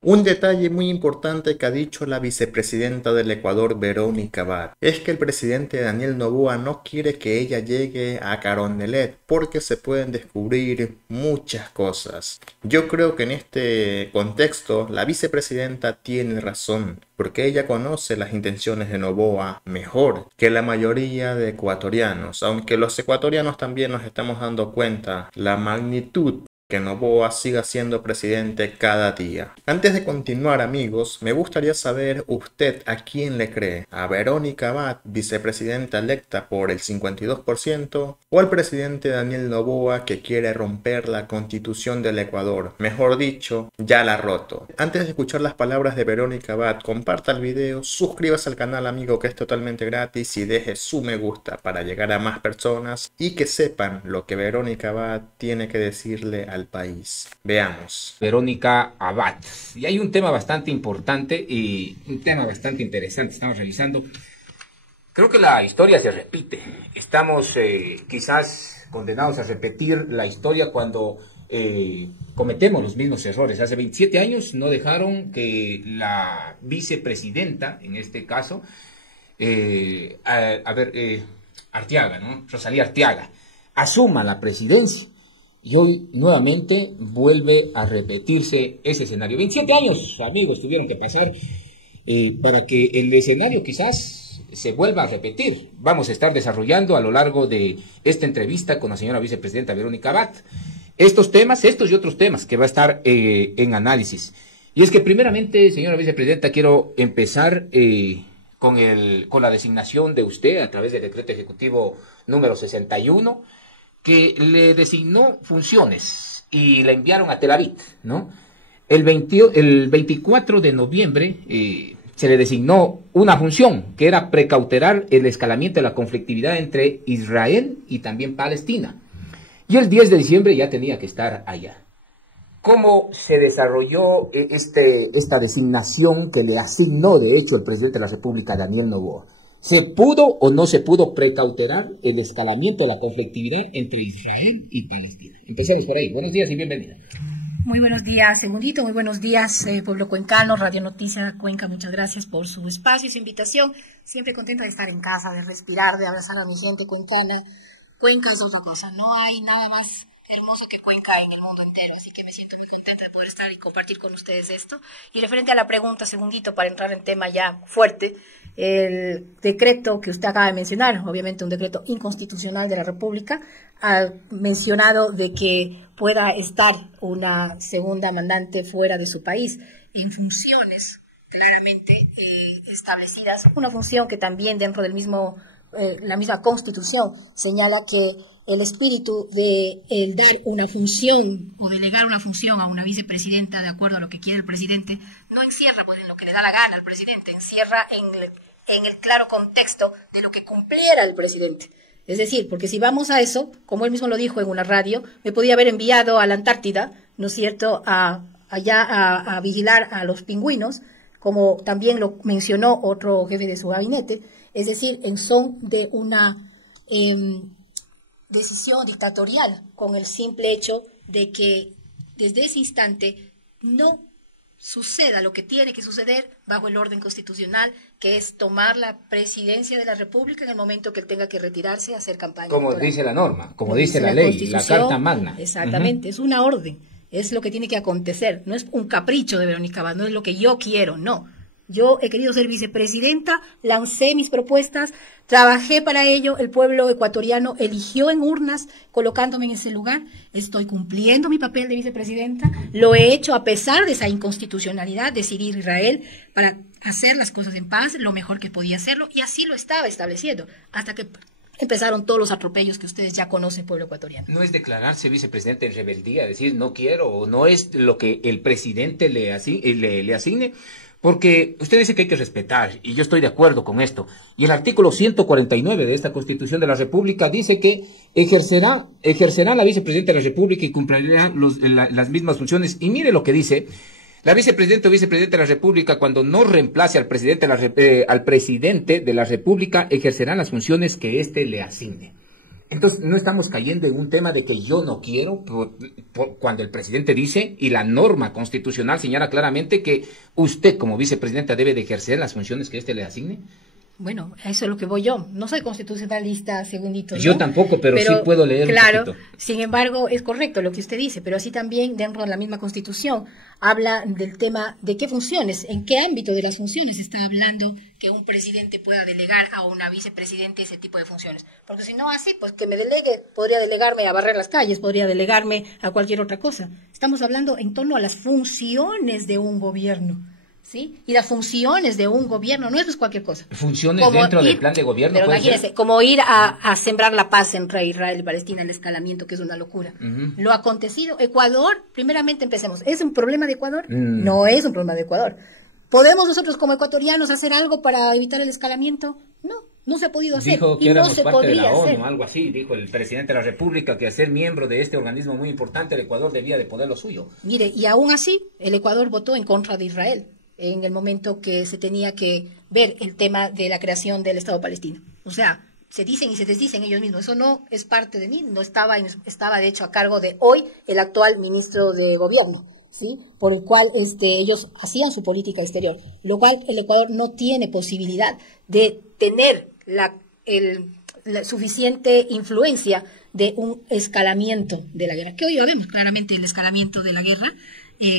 Un detalle muy importante que ha dicho la vicepresidenta del Ecuador, Verónica Abad, es que el presidente Daniel Noboa no quiere que ella llegue a Carondelet porque se pueden descubrir muchas cosas. Yo creo que en este contexto la vicepresidenta tiene razón, porque ella conoce las intenciones de Noboa mejor que la mayoría de ecuatorianos, aunque los ecuatorianos también nos estamos dando cuenta la magnitud que Noboa siga siendo presidente cada día. Antes de continuar, amigos, me gustaría saber usted a quién le cree, a Verónica Abad, vicepresidenta electa por el 52%, o al presidente Daniel Noboa que quiere romper la constitución del Ecuador, mejor dicho, ya la ha roto. Antes de escuchar las palabras de Verónica Abad, comparta el video, suscríbase al canal, amigo, que es totalmente gratis, y deje su me gusta para llegar a más personas y que sepan lo que Verónica Abad tiene que decirle al país. Veamos. Verónica Abad. Y hay un tema bastante importante y un tema bastante interesante. Estamos revisando. Creo que la historia se repite. Estamos quizás condenados a repetir la historia cuando cometemos los mismos errores. Hace 27 años no dejaron que la vicepresidenta, en este caso, Arteaga, ¿no? Rosalía Arteaga, asuma la presidencia. Y hoy nuevamente vuelve a repetirse ese escenario. 27 años, amigos, tuvieron que pasar para que el escenario quizás se vuelva a repetir. Vamos a estar desarrollando a lo largo de esta entrevista con la señora vicepresidenta Verónica Abad estos temas, estos y otros temas que va a estar en análisis. Y es que primeramente, señora vicepresidenta, quiero empezar con la designación de usted a través del decreto ejecutivo número 61, que le designó funciones y la enviaron a Tel Aviv, ¿no? El 24 de noviembre se le designó una función que era precautelar el escalamiento de la conflictividad entre Israel y también Palestina. Y el 10 de diciembre ya tenía que estar allá. ¿Cómo se desarrolló esta designación que le asignó, de hecho, el presidente de la República, Daniel Noboa? ¿Se pudo o no se pudo precautelar el escalamiento de la conflictividad entre Israel y Palestina? Empecemos por ahí. Buenos días y bienvenida. Muy buenos días, Segundito. Muy buenos días, pueblo cuencano, Radio Noticia Cuenca. Muchas gracias por su espacio y su invitación. Siempre contenta de estar en casa, de respirar, de abrazar a mi gente cuencana. Cuenca es otra cosa. No hay nada más hermoso que Cuenca en el mundo entero, así que me siento muy contenta de poder estar y compartir con ustedes esto. Y referente a la pregunta, Segundito, para entrar en tema ya fuerte, el decreto que usted acaba de mencionar, obviamente un decreto inconstitucional de la República, ha mencionado de que pueda estar una segunda mandante fuera de su país en funciones claramente establecidas, una función que también dentro del mismo la misma Constitución señala que el espíritu de el dar una función o delegar una función a una vicepresidenta de acuerdo a lo que quiere el presidente no encierra pues en lo que le da la gana al presidente, encierra en el claro contexto de lo que cumpliera el presidente. Es decir, porque si vamos a eso, como él mismo lo dijo en una radio, me podía haber enviado a la Antártida, ¿no es cierto?, allá a vigilar a los pingüinos, como también lo mencionó otro jefe de su gabinete, es decir, en son de una decisión dictatorial, con el simple hecho de que desde ese instante no suceda lo que tiene que suceder bajo el orden constitucional, que es tomar la presidencia de la República en el momento que él tenga que retirarse a hacer campaña. Como electoral. dice la norma, como dice la ley, la Carta Magna. Exactamente, es una orden, es lo que tiene que acontecer, no es un capricho de Verónica Abad, no es lo que yo quiero, no. Yo he querido ser vicepresidenta, lancé mis propuestas, trabajé para ello, el pueblo ecuatoriano eligió en urnas colocándome en ese lugar, estoy cumpliendo mi papel de vicepresidenta, lo he hecho a pesar de esa inconstitucionalidad, decidir Israel para hacer las cosas en paz, lo mejor que podía hacerlo, y así lo estaba estableciendo, hasta que empezaron todos los atropellos que ustedes ya conocen, pueblo ecuatoriano. No es declararse vicepresidente en rebeldía, decir no quiero, o no es lo que el presidente le asigne. Porque usted dice que hay que respetar, y yo estoy de acuerdo con esto. Y el artículo 149 de esta Constitución de la República dice que ejercerá la vicepresidenta de la República y cumplirá las mismas funciones. Y mire lo que dice: la vicepresidenta o vicepresidenta de la República, cuando no reemplace al presidente de la República, ejercerá las funciones que éste le asigne. Entonces, no estamos cayendo en un tema de que yo no quiero, cuando el presidente dice, y la norma constitucional señala claramente que usted como vicepresidenta debe de ejercer las funciones que éste le asigne. Bueno, a eso es lo que voy yo. No soy constitucionalista, segundito, ¿no? Yo tampoco, pero sí puedo leer claro, un poquito. Sin embargo, es correcto lo que usted dice, pero así también dentro de la misma Constitución habla del tema de qué funciones, en qué ámbito de las funciones está hablando que un presidente pueda delegar a una vicepresidenta ese tipo de funciones. Porque si no así, pues que me delegue, podría delegarme a barrer las calles, podría delegarme a cualquier otra cosa. Estamos hablando en torno a las funciones de un gobierno. ¿Sí? Y las funciones de un gobierno no es pues cualquier cosa. Funciones como dentro del plan de gobierno. Pero imagínese, como ir a sembrar la paz entre Israel y Palestina, el escalamiento, que es una locura. Lo acontecido, Ecuador, primeramente empecemos, ¿es un problema de Ecuador? No es un problema de Ecuador. ¿Podemos nosotros como ecuatorianos hacer algo para evitar el escalamiento? No se ha podido hacer. Dijo que y éramos no se parte de la podría ONU, hacer. algo así, dijo el presidente de la República, que a ser miembro de este organismo muy importante, el Ecuador debía de poner lo suyo. Mire, y aún así, el Ecuador votó en contra de Israel en el momento que se tenía que ver el tema de la creación del Estado palestino. O sea, se dicen y se desdicen ellos mismos. Eso no es parte de mí, no estaba de hecho a cargo de hoy el actual ministro de Gobierno, ¿sí? Por el cual ellos hacían su política exterior, lo cual el Ecuador no tiene posibilidad de tener la suficiente influencia de un escalamiento de la guerra, que hoy ya vemos claramente el escalamiento de la guerra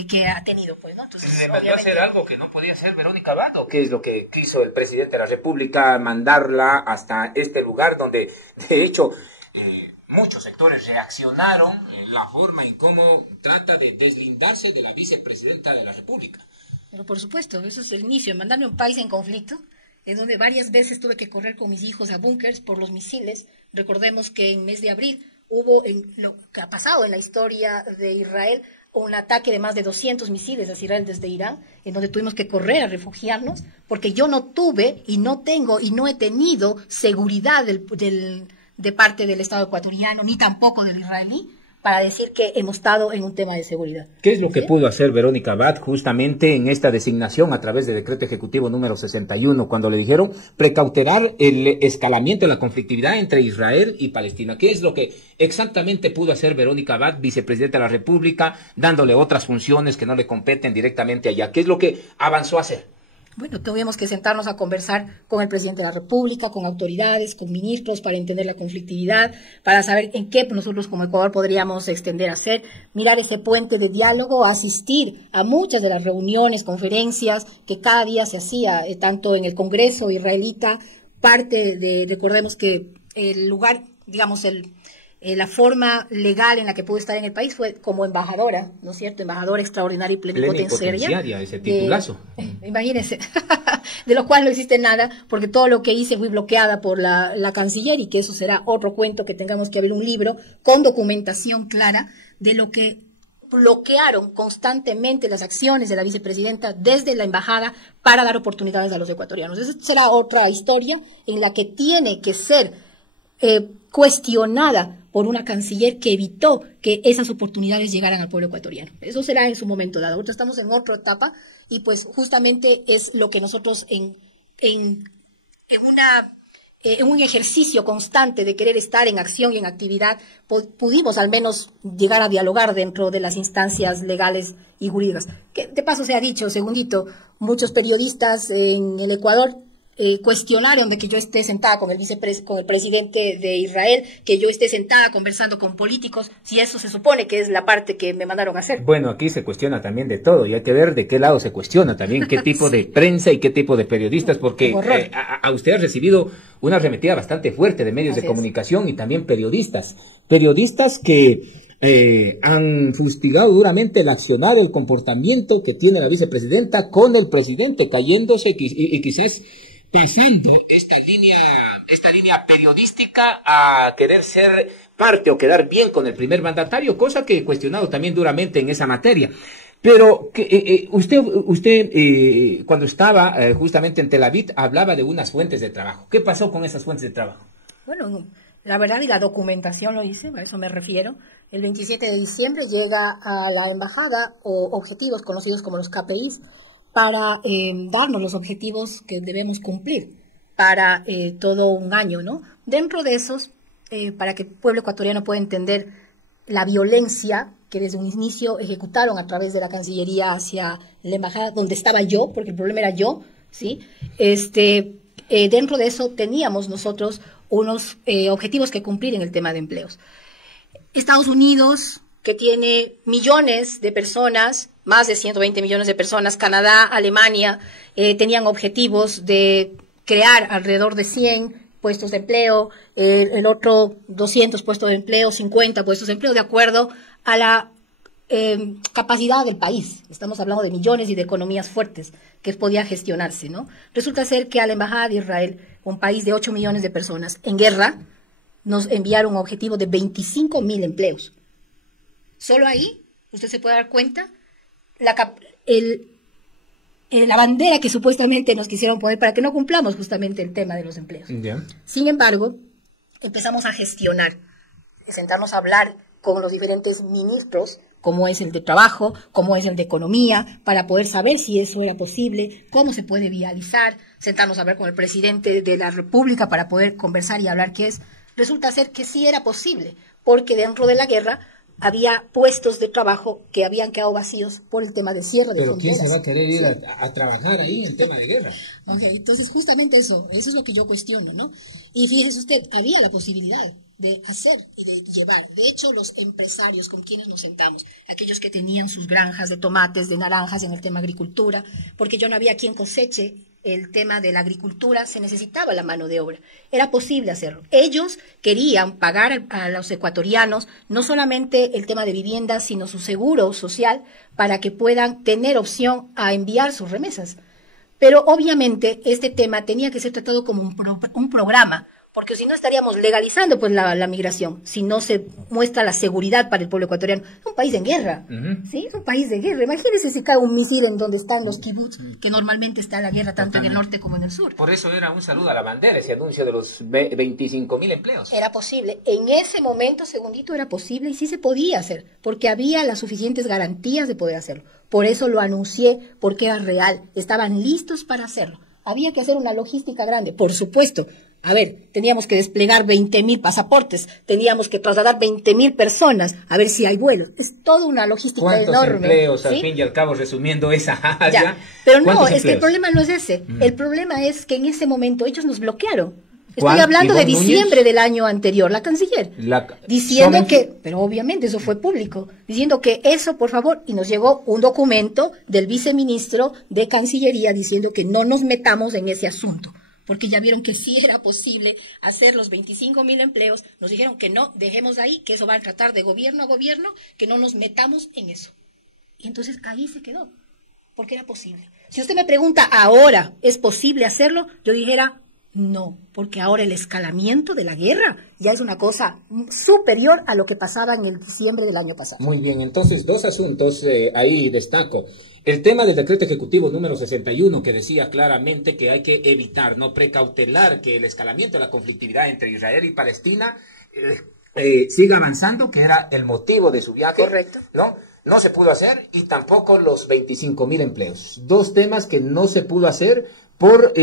que ha tenido, pues, ¿no? Entonces, le mandó a hacer algo que no podía hacer Verónica Abad, ¿qué es lo que quiso el presidente de la República? Mandarla hasta este lugar donde, de hecho, muchos sectores reaccionaron en la forma en cómo trata de deslindarse de la vicepresidenta de la República. Pero por supuesto, eso es el inicio, mandarme a un país en conflicto, en donde varias veces tuve que correr con mis hijos a búnkers por los misiles. Recordemos que en mes de abril hubo, lo que ha pasado en la historia de Israel, un ataque de más de 200 misiles a Israel desde Irán, en donde tuvimos que correr a refugiarnos, porque yo no tuve y no tengo y no he tenido seguridad de parte del Estado ecuatoriano, ni tampoco del israelí, para decir que hemos estado en un tema de seguridad. ¿Qué es lo que pudo hacer Verónica Abad justamente en esta designación a través del decreto ejecutivo número 61, cuando le dijeron precautelar el escalamiento de la conflictividad entre Israel y Palestina? ¿Qué es lo que exactamente pudo hacer Verónica Abad, vicepresidenta de la República, dándole otras funciones que no le competen directamente allá? ¿Qué es lo que avanzó a hacer? Bueno, tuvimos que sentarnos a conversar con el presidente de la República, con autoridades, con ministros, para entender la conflictividad, para saber en qué nosotros como Ecuador podríamos extender a hacer, mirar ese puente de diálogo, asistir a muchas de las reuniones, conferencias que cada día se hacía, tanto en el Congreso israelita, recordemos que el lugar, digamos, la forma legal en la que pude estar en el país fue como embajadora, ¿no es cierto? Embajadora extraordinaria y plenipotenciaria. Ese titulazo. Imagínense, de lo cual no existe nada, porque todo lo que hice fui bloqueada por la canciller, y que eso será otro cuento, que tengamos que abrir un libro con documentación clara de lo que bloquearon constantemente las acciones de la vicepresidenta desde la embajada para dar oportunidades a los ecuatorianos. Esa será otra historia en la que tiene que ser cuestionada por una canciller que evitó que esas oportunidades llegaran al pueblo ecuatoriano. Eso será en su momento dado. Ahorita estamos en otra etapa y pues justamente es lo que nosotros en un ejercicio constante de querer estar en acción y en actividad, pudimos al menos llegar a dialogar dentro de las instancias legales y jurídicas. Que de paso se ha dicho, segundito, muchos periodistas en el Ecuador cuestionaron de que yo esté sentada con el presidente de Israel, que yo esté sentada conversando con políticos, si eso se supone que es la parte que me mandaron a hacer. Bueno, aquí se cuestiona también de todo, y hay que ver de qué lado se cuestiona también, qué tipo de prensa y qué tipo de periodistas, porque a usted ha recibido una arremetida bastante fuerte de medios de comunicación y también periodistas que han fustigado duramente el accionar, el comportamiento que tiene la vicepresidenta con el presidente, cayéndose y quizás pasando esta línea periodística a querer ser parte o quedar bien con el primer mandatario, cosa que he cuestionado también duramente en esa materia. Pero usted cuando estaba justamente en Tel Aviv hablaba de unas fuentes de trabajo. ¿Qué pasó con esas fuentes de trabajo? Bueno, la verdad, y la documentación lo dice, a eso me refiero. El 27 de diciembre llega a la embajada objetivos conocidos como los KPIs, para darnos los objetivos que debemos cumplir para todo un año, ¿no? Dentro de esos para que el pueblo ecuatoriano pueda entender la violencia que desde un inicio ejecutaron a través de la Cancillería hacia la embajada donde estaba yo, porque el problema era yo, ¿sí? Dentro de eso teníamos nosotros unos objetivos que cumplir en el tema de empleos. Estados Unidos, que tiene millones de personas, más de 120 millones de personas, Canadá, Alemania, tenían objetivos de crear alrededor de 100 puestos de empleo, el otro 200 puestos de empleo, 50 puestos de empleo, de acuerdo a la capacidad del país. Estamos hablando de millones y de economías fuertes que podía gestionarse, ¿no? Resulta ser que a la Embajada de Israel, un país de 8 millones de personas en guerra, nos enviaron un objetivo de 25.000 empleos. Solo ahí, usted se puede dar cuenta, la bandera que supuestamente nos quisieron poner para que no cumplamos justamente el tema de los empleos. Yeah. Sin embargo, empezamos a gestionar, sentarnos a hablar con los diferentes ministros, como es el de Trabajo, como es el de Economía, para poder saber si eso era posible, cómo se puede viabilizar, sentarnos a hablar con el presidente de la República para poder conversar y hablar qué es. Resulta ser que sí era posible, porque dentro de la guerra había puestos de trabajo que habían quedado vacíos por el tema de cierre de fronteras. Pero ¿quién se va a querer ir a trabajar ahí en tema de guerra? Okay, entonces justamente eso es lo que yo cuestiono, ¿no? Y fíjese usted, había la posibilidad de hacer y de llevar. De hecho, los empresarios con quienes nos sentamos, aquellos que tenían sus granjas de tomates, de naranjas en el tema agricultura, porque yo no había quien coseche el tema de la agricultura, se necesitaba la mano de obra. Era posible hacerlo. Ellos querían pagar a los ecuatorianos no solamente el tema de vivienda, sino su seguro social para que puedan tener opción a enviar sus remesas. Pero obviamente este tema tenía que ser tratado como un programa, porque si no estaríamos legalizando pues la migración, si no se muestra la seguridad para el pueblo ecuatoriano. Es un país en guerra, ¿sí? Es un país de guerra. Imagínense si cae un misil en donde están los kibbutz, que normalmente está la guerra tanto en el norte como en el sur. Por eso era un saludo a la bandera ese anuncio de los 25.000 empleos. Era posible. En ese momento, segundito, era posible y sí se podía hacer, porque había las suficientes garantías de poder hacerlo. Por eso lo anuncié, porque era real. Estaban listos para hacerlo. Había que hacer una logística grande, por supuesto. A ver, teníamos que desplegar 20.000 pasaportes, teníamos que trasladar 20.000 personas, a ver si hay vuelos. Es toda una logística ¿Cuántos enorme. empleos, ¿sí? Al fin y al cabo, resumiendo esa área? Ya, pero no, es empleos? que el problema no es ese. El problema es que en ese momento ellos nos bloquearon. Estoy ¿Cuál? hablando de ¿Ivonne diciembre Núñez? del año anterior, la canciller, diciendo que, pero obviamente eso fue público, diciendo que eso, por favor, y nos llegó un documento del viceministro de Cancillería diciendo que no nos metamos en ese asunto, porque ya vieron que sí era posible hacer los 25.000 empleos, nos dijeron que no, dejemos ahí, que eso va a tratar de gobierno a gobierno, que no nos metamos en eso. Y entonces ahí se quedó, porque era posible. Si usted me pregunta ahora, ¿es posible hacerlo? Yo dijera, no, porque ahora el escalamiento de la guerra ya es una cosa superior a lo que pasaba en el diciembre del año pasado. Muy bien, entonces dos asuntos ahí destaco. El tema del decreto ejecutivo número 61 que decía claramente que hay que evitar, no precautelar que el escalamiento de la conflictividad entre Israel y Palestina siga avanzando, que era el motivo de su viaje. Correcto. No se pudo hacer y tampoco los 25.000 empleos. Dos temas que no se pudo hacer por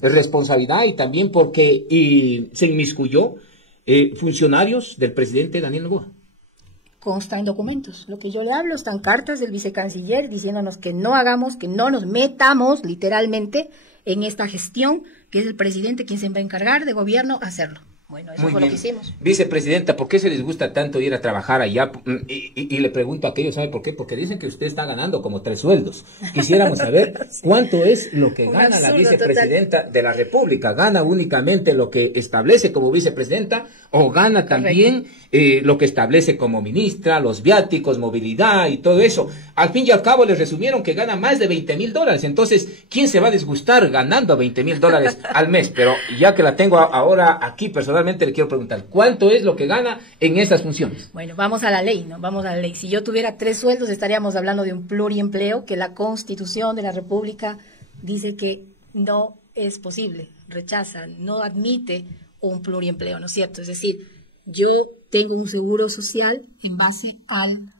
responsabilidad y también porque se inmiscuyó funcionarios del presidente Daniel Noboa. Consta en documentos. Lo que yo le hablo están cartas del vicecanciller diciéndonos que no hagamos, que no nos metamos literalmente en esta gestión, que es el presidente quien se va a encargar de gobierno a hacerlo. Bueno, eso fue lo que hicimos. Vicepresidenta, ¿por qué se les gusta tanto ir a trabajar allá? Y le pregunto a aquellos, ¿sabe por qué? Porque dicen que usted está ganando como 3 sueldos. Quisiéramos saber cuánto es lo que gana la vicepresidenta de la República. ¿Gana únicamente lo que establece como vicepresidenta o gana también lo que establece como ministra, los viáticos, movilidad y todo eso? Al fin y al cabo les resumieron que gana más de $20.000. Entonces, ¿quién se va a disgustar ganando $20.000 al mes? Pero ya que la tengo ahora aquí personalmente, le quiero preguntar, ¿cuánto es lo que gana en esas funciones? Bueno, vamos a la ley, ¿no? Vamos a la ley. Si yo tuviera 3 sueldos, estaríamos hablando de un pluriempleo, que la Constitución de la República dice que no es posible, rechaza, no admite un pluriempleo, ¿no es cierto? Es decir, yo tengo un seguro social en base al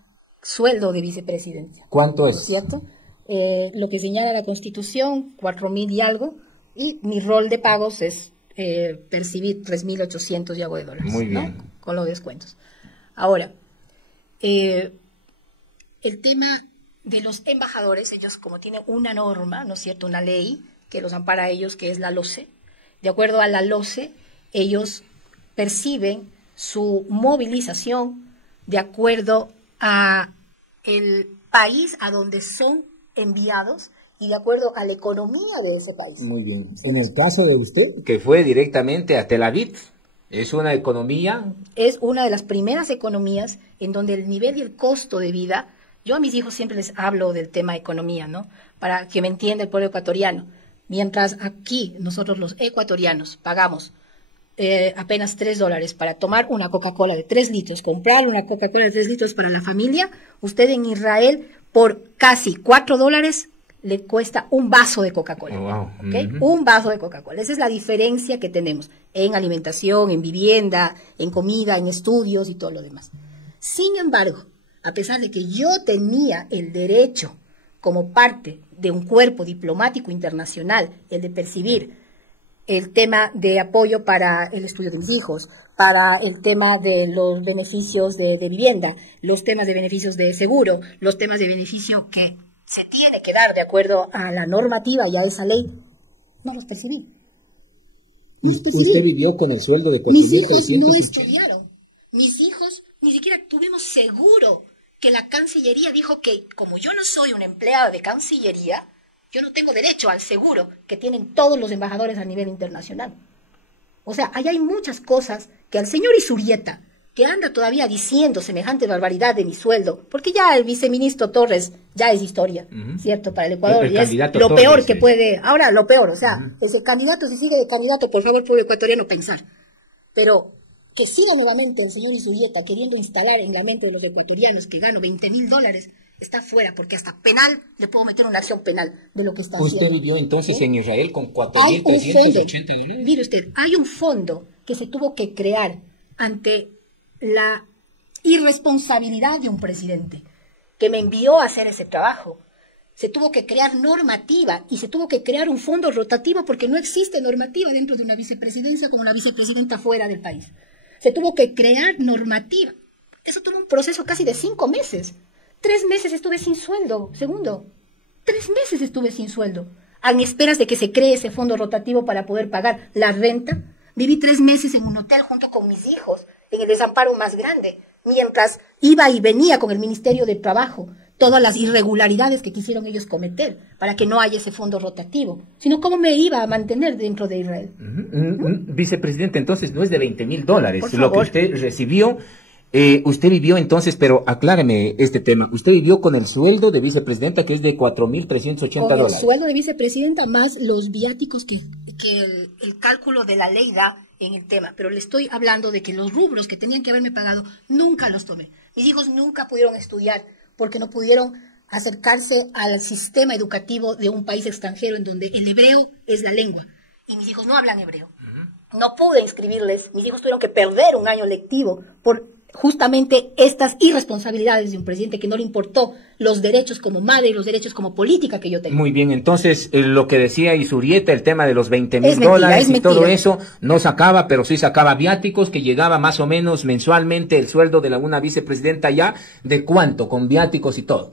sueldo de vicepresidencia. ¿Cuánto es? ¿Cierto? Lo que señala la Constitución, 4.000 y algo, y mi rol de pagos es percibir 3.800 y algo de dólares. Muy bien. ¿No? Con los descuentos. Ahora, el tema de los embajadores, ellos como tienen una norma, ¿no es cierto?, una ley que los ampara a ellos, que es la LOCE. De acuerdo a la LOCE, ellos perciben su movilización de acuerdo a el país a donde son enviados y de acuerdo a la economía de ese país. Muy bien. En el caso de usted, que fue directamente a Tel Aviv, ¿es una economía? Es una de las primeras economías en donde el nivel y el costo de vida, yo a mis hijos siempre les hablo del tema economía, ¿no? Para que me entienda el pueblo ecuatoriano. Mientras aquí nosotros los ecuatorianos pagamos apenas $3 para tomar una Coca-Cola de 3 litros, comprar una Coca-Cola de 3 litros para la familia, usted en Israel por casi $4 le cuesta un vaso de Coca-Cola. Wow. ¿Okay? Un vaso de Coca-Cola. Esa es la diferencia que tenemos en alimentación, en vivienda, en comida, en estudios y todo lo demás. Sin embargo, a pesar de que yo tenía el derecho como parte de un cuerpo diplomático internacional, el de percibir el tema de apoyo para el estudio de mis hijos, para el tema de los beneficios de vivienda, los temas de beneficios de seguro, los temas de beneficio que se tiene que dar de acuerdo a la normativa y a esa ley, no los percibí. No los percibí. ¿Usted vivió con el sueldo de 4.300? Mis hijos no estudiaron. Mis hijos ni siquiera tuvimos seguro que la Cancillería dijo que como yo no soy una empleada de Cancillería, yo no tengo derecho al seguro que tienen todos los embajadores a nivel internacional. O sea, ahí hay muchas cosas que al señor Isurieta, que anda todavía diciendo semejante barbaridad de mi sueldo, porque ya el viceministro Torres ya es historia, ¿cierto? Para el Ecuador, y es lo Torres, peor que sí. puede, ahora lo peor, o sea, ese candidato, si sigue de candidato, por favor, pueblo ecuatoriano, pensar. Pero que siga nuevamente el señor Isurieta queriendo instalar en la mente de los ecuatorianos que gano $20.000, está fuera, porque hasta penal le puedo meter una acción penal de lo que está haciendo. ¿Usted vivió entonces en Israel con Hay un fondo, $4.380? mire usted, hay un fondo que se tuvo que crear ante la irresponsabilidad de un presidente que me envió a hacer ese trabajo. Se tuvo que crear normativa y se tuvo que crear un fondo rotativo porque no existe normativa dentro de una vicepresidencia como la vicepresidenta fuera del país. Se tuvo que crear normativa. Eso tuvo un proceso casi de 5 meses. 3 meses estuve sin sueldo. Segundo, 3 meses estuve sin sueldo. En esperas de que se cree ese fondo rotativo para poder pagar la renta. Viví 3 meses en un hotel junto con mis hijos, en el desamparo más grande, mientras iba y venía con el Ministerio de Trabajo todas las irregularidades que quisieron ellos cometer para que no haya ese fondo rotativo. Sino, ¿cómo me iba a mantener dentro de Israel? Vicepresidente, entonces no es de $20.000 Por lo que favor. usted recibió. Usted vivió entonces, pero acláreme este tema, usted vivió con el sueldo de vicepresidenta que es de $4.380. Con el sueldo de vicepresidenta más los viáticos que el cálculo de la ley da en el tema. Pero le estoy hablando de que los rubros que tenían que haberme pagado nunca los tomé. Mis hijos nunca pudieron estudiar porque no pudieron acercarse al sistema educativo de un país extranjero en donde el hebreo es la lengua. Y mis hijos no hablan hebreo. No pude inscribirles. Mis hijos tuvieron que perder un año lectivo por justamente estas irresponsabilidades de un presidente que no le importó los derechos como madre y los derechos como política que yo tengo. Muy bien, entonces lo que decía Isurieta, el tema de los $20.000 es y todo mentira. eso, no sacaba, pero sí sacaba viáticos, que llegaba más o menos mensualmente el sueldo de una vicepresidenta ya, ¿de cuánto? Con viáticos y todo.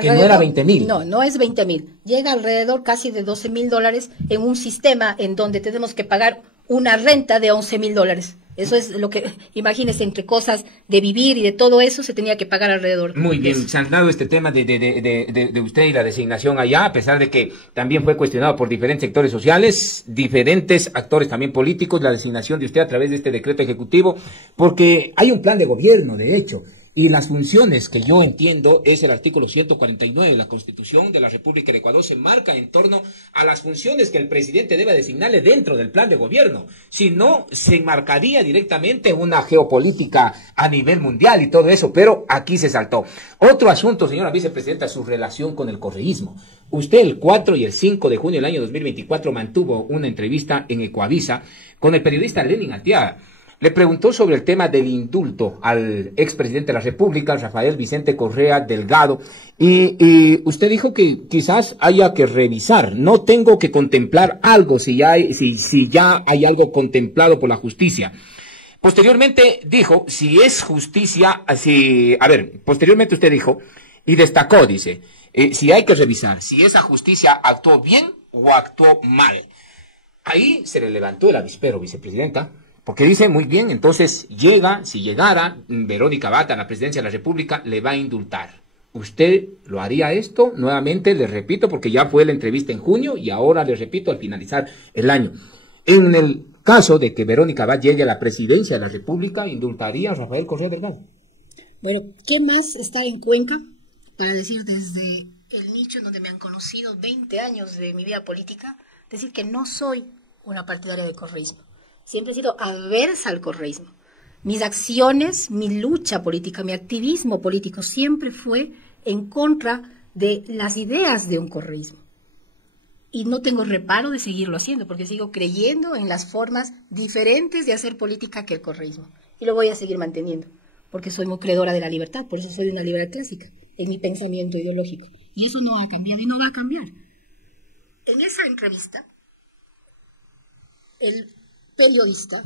Que no era 20.000. No, no es 20.000. Llega alrededor casi de $12.000 en un sistema en donde tenemos que pagar una renta de $11.000. Eso es lo que, imagínense, entre cosas de vivir y de todo eso, se tenía que pagar alrededor. Muy bien, Eso. se han dado este tema de usted y la designación allá, a pesar de que también fue cuestionado por diferentes sectores sociales, diferentes actores también políticos, la designación de usted a través de este decreto ejecutivo, porque hay un plan de gobierno, de hecho. Y las funciones que yo entiendo es el artículo 149 de la Constitución de la República de Ecuador, se marca en torno a las funciones que el presidente debe designarle dentro del plan de gobierno. Si no, se marcaría directamente una geopolítica a nivel mundial y todo eso, pero aquí se saltó. Otro asunto, señora vicepresidenta, su relación con el correísmo. Usted el 4 y el 5 de junio del año 2024 mantuvo una entrevista en Ecuavisa con el periodista Lenin Arteaga. le preguntó sobre el tema del indulto al expresidente de la República, Rafael Vicente Correa Delgado, y usted dijo que quizás haya que revisar, no tengo que contemplar algo si ya hay algo contemplado por la justicia. Posteriormente dijo, si es justicia, posteriormente usted dijo, y destacó, dice, si hay que revisar, si esa justicia actuó bien o actuó mal. Ahí se le levantó el avispero, vicepresidenta, porque dice, muy bien, entonces si llegara Verónica Abad a la presidencia de la República, le va a indultar. ¿Usted lo haría esto? Nuevamente, le repito, porque ya fue la entrevista en junio y ahora le repito al finalizar el año. En el caso de que Verónica Abad llegue a la presidencia de la República, ¿indultaría a Rafael Correa Delgado? Bueno, ¿qué más está en Cuenca para decir desde el nicho en donde me han conocido 20 años de mi vida política, decir que no soy una partidaria del correísmo? Siempre he sido aversa al correísmo. Mis acciones, mi lucha política, mi activismo político siempre fue en contra de las ideas de un correísmo. Y no tengo reparo de seguirlo haciendo, porque sigo creyendo en las formas diferentes de hacer política que el correísmo. Y lo voy a seguir manteniendo, porque soy muy creedora de la libertad, por eso soy una liberal clásica en mi pensamiento ideológico. Y eso no ha cambiado y no va a cambiar. En esa entrevista, el periodista,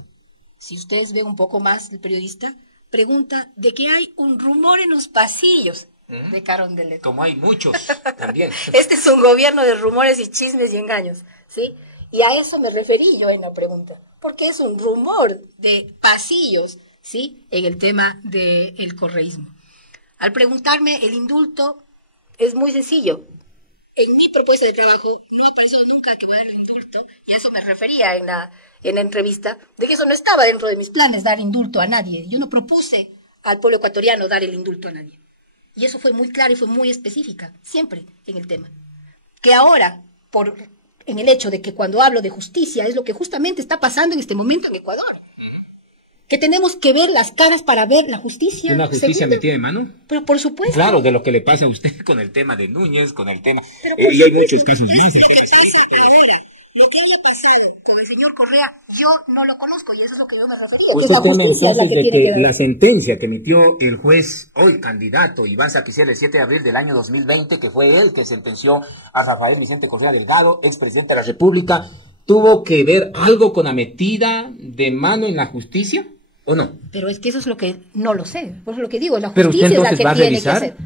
si ustedes ven un poco más el periodista, pregunta de que hay un rumor en los pasillos de Carondelet. Como hay muchos también. Este es un gobierno de rumores y chismes y engaños, ¿sí? Y a eso me referí yo en la pregunta, porque es un rumor de pasillos, ¿sí? En el tema del correísmo. Al preguntarme el indulto, es muy sencillo. En mi propuesta de trabajo no apareció nunca que voy a dar el indulto, y a eso me refería en la entrevista, de que eso no estaba dentro de mis planes, dar indulto a nadie. Yo no propuse al pueblo ecuatoriano dar el indulto a nadie. Y eso fue muy claro y fue muy específica, siempre en el tema. Que ahora, en el hecho de que cuando hablo de justicia, es lo que justamente está pasando en este momento en Ecuador. Que tenemos que ver las caras para ver la justicia. ¿Una justicia metida en mano? Pero por supuesto. Claro, de lo que le pasa a usted con el tema de Núñez, con el tema... y hay muchos casos más. Lo que pasa ahora, lo que haya pasado con el señor Correa, yo no lo conozco y eso es lo que yo me refería. Usted tiene entonces de que la sentencia que emitió el juez, hoy candidato Iván Saquicela, el 7 de abril del año 2020, que fue él que sentenció a Rafael Vicente Correa Delgado, expresidente de la República, ¿tuvo que ver algo con la metida de mano en la justicia o no? Pero es que eso es lo que no lo sé. Por eso lo que digo, la Pero justicia usted es la que ¿va a tiene revisar? que hacer.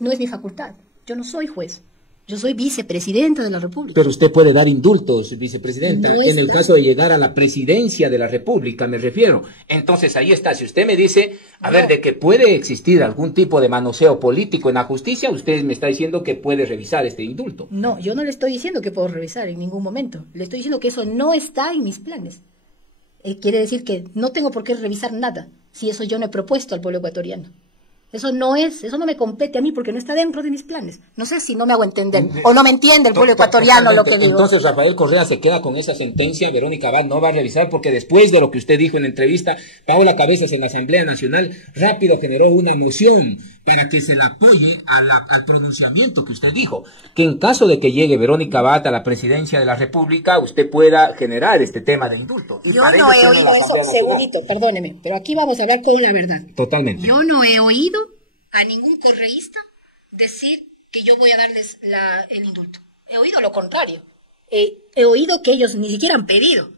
No es mi facultad. Yo no soy juez. Yo soy vicepresidenta de la República. Pero usted puede dar indultos, vicepresidenta, No en el está. caso de llegar a la presidencia de la República, me refiero. Entonces ahí está, si usted me dice, de que puede existir algún tipo de manoseo político en la justicia, usted me está diciendo que puede revisar este indulto. No, yo no le estoy diciendo que puedo revisar en ningún momento. Le estoy diciendo que eso no está en mis planes. Quiere decir que no tengo por qué revisar nada, si eso yo no he propuesto al pueblo ecuatoriano. Eso no me compete a mí porque no está dentro de mis planes. No sé si no me hago entender o no me entiende el pueblo ecuatoriano lo que digo. Entonces Rafael Correa se queda con esa sentencia, Verónica Abad no va a revisar porque después de lo que usted dijo en la entrevista, Paola Cabezas en la Asamblea Nacional rápido generó una moción para que se le apoye al pronunciamiento que usted dijo, que en caso de que llegue Verónica Abad a la presidencia de la República, usted pueda generar este tema de indulto. Yo no he oído eso, segundito, perdóneme, pero aquí vamos a hablar con la verdad. Totalmente. Yo no he oído a ningún correísta decir que yo voy a darles el indulto. He oído lo contrario. He oído que ellos ni siquiera han pedido.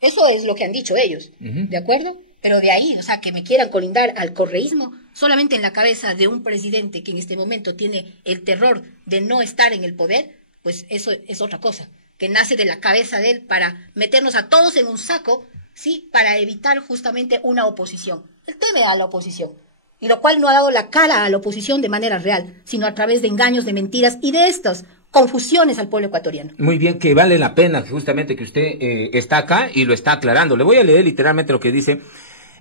Eso es lo que han dicho ellos, ¿de acuerdo? Pero de ahí, o sea, que me quieran colindar al correísmo solamente en la cabeza de un presidente que en este momento tiene el terror de no estar en el poder, pues eso es otra cosa, que nace de la cabeza de él para meternos a todos en un saco, ¿sí? Para evitar justamente una oposición. Él teme a la oposición, y lo cual no ha dado la cara a la oposición de manera real, sino a través de engaños, de mentiras y de estas confusiones al pueblo ecuatoriano. Muy bien, que vale la pena justamente que usted está acá y lo está aclarando. Le voy a leer literalmente lo que dice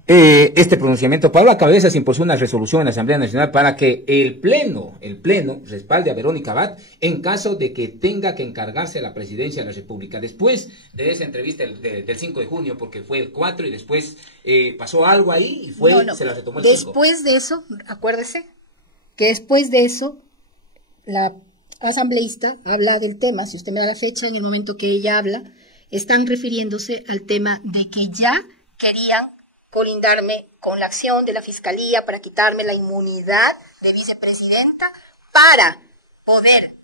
este pronunciamiento. Paola Cabezas impulsó una resolución en la Asamblea Nacional para que el pleno respalde a Verónica Abad en caso de que tenga que encargarse de la presidencia de la República. Después de esa entrevista del 5 de junio, porque fue el 4 y después pasó algo ahí y se la retomó el 5. Después de eso, acuérdese que después de eso, la asambleísta habla del tema, si usted me da la fecha, en el momento que ella habla, están refiriéndose al tema de que ya querían colindarme con la acción de la Fiscalía para quitarme la inmunidad de vicepresidenta para poder,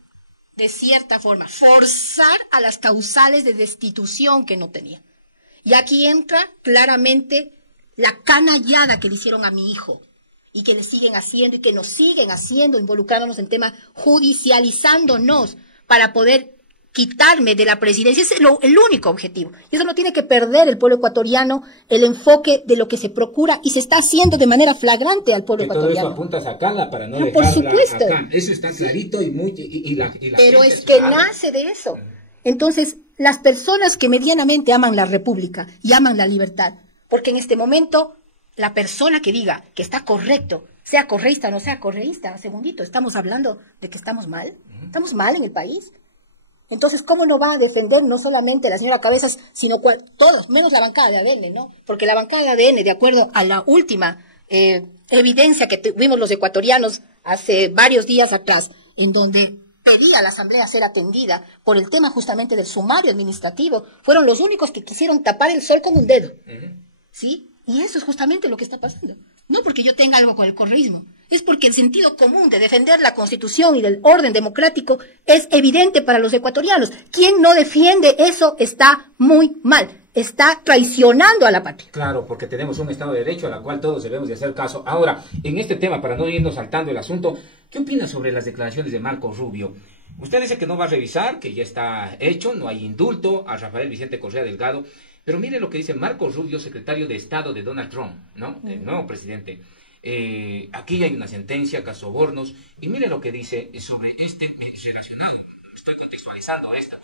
de cierta forma, forzar a las causales de destitución que no tenía. Y aquí entra claramente la canallada que le hicieron a mi hijo y que le siguen haciendo y que nos siguen haciendo, involucrándonos en temas, judicializándonos para poder quitarme de la presidencia. Ese es el único objetivo. Y eso no tiene que perder el pueblo ecuatoriano el enfoque de lo que se procura y se está haciendo de manera flagrante al pueblo ecuatoriano. Todo eso apunta a sacarla para no por dejarla supuesto. acá. Eso está clarito y la Pero gente es que sabe. nace de eso. Entonces, las personas que medianamente aman la república y aman la libertad, porque en este momento la persona que diga que está correcto, sea correísta o no sea correísta, segundito, estamos hablando de que estamos mal en el país. Entonces, ¿cómo no va a defender no solamente la señora Cabezas, sino todos, menos la bancada de ADN, ¿no? Porque la bancada de ADN, de acuerdo a la última evidencia que tuvimos los ecuatorianos hace varios días atrás, en donde pedía a la Asamblea ser atendida por el tema justamente del sumario administrativo, fueron los únicos que quisieron tapar el sol con un dedo. ¿Sí? Y eso es justamente lo que está pasando. No porque yo tenga algo con el correísmo, es porque el sentido común de defender la Constitución y del orden democrático es evidente para los ecuatorianos. Quien no defiende eso está muy mal, está traicionando a la patria. Claro, porque tenemos un Estado de Derecho al cual todos debemos de hacer caso. Ahora, en este tema, para no irnos saltando el asunto, ¿qué opina sobre las declaraciones de Marcos Rubio? Usted dice que no va a revisar, que ya está hecho, no hay indulto a Rafael Vicente Correa Delgado, pero mire lo que dice Marcos Rubio, secretario de Estado de Donald Trump, ¿no? El nuevo presidente. Aquí hay una sentencia, caso Sobornos, y mire lo que dice sobre relacionado, estoy contextualizando esto.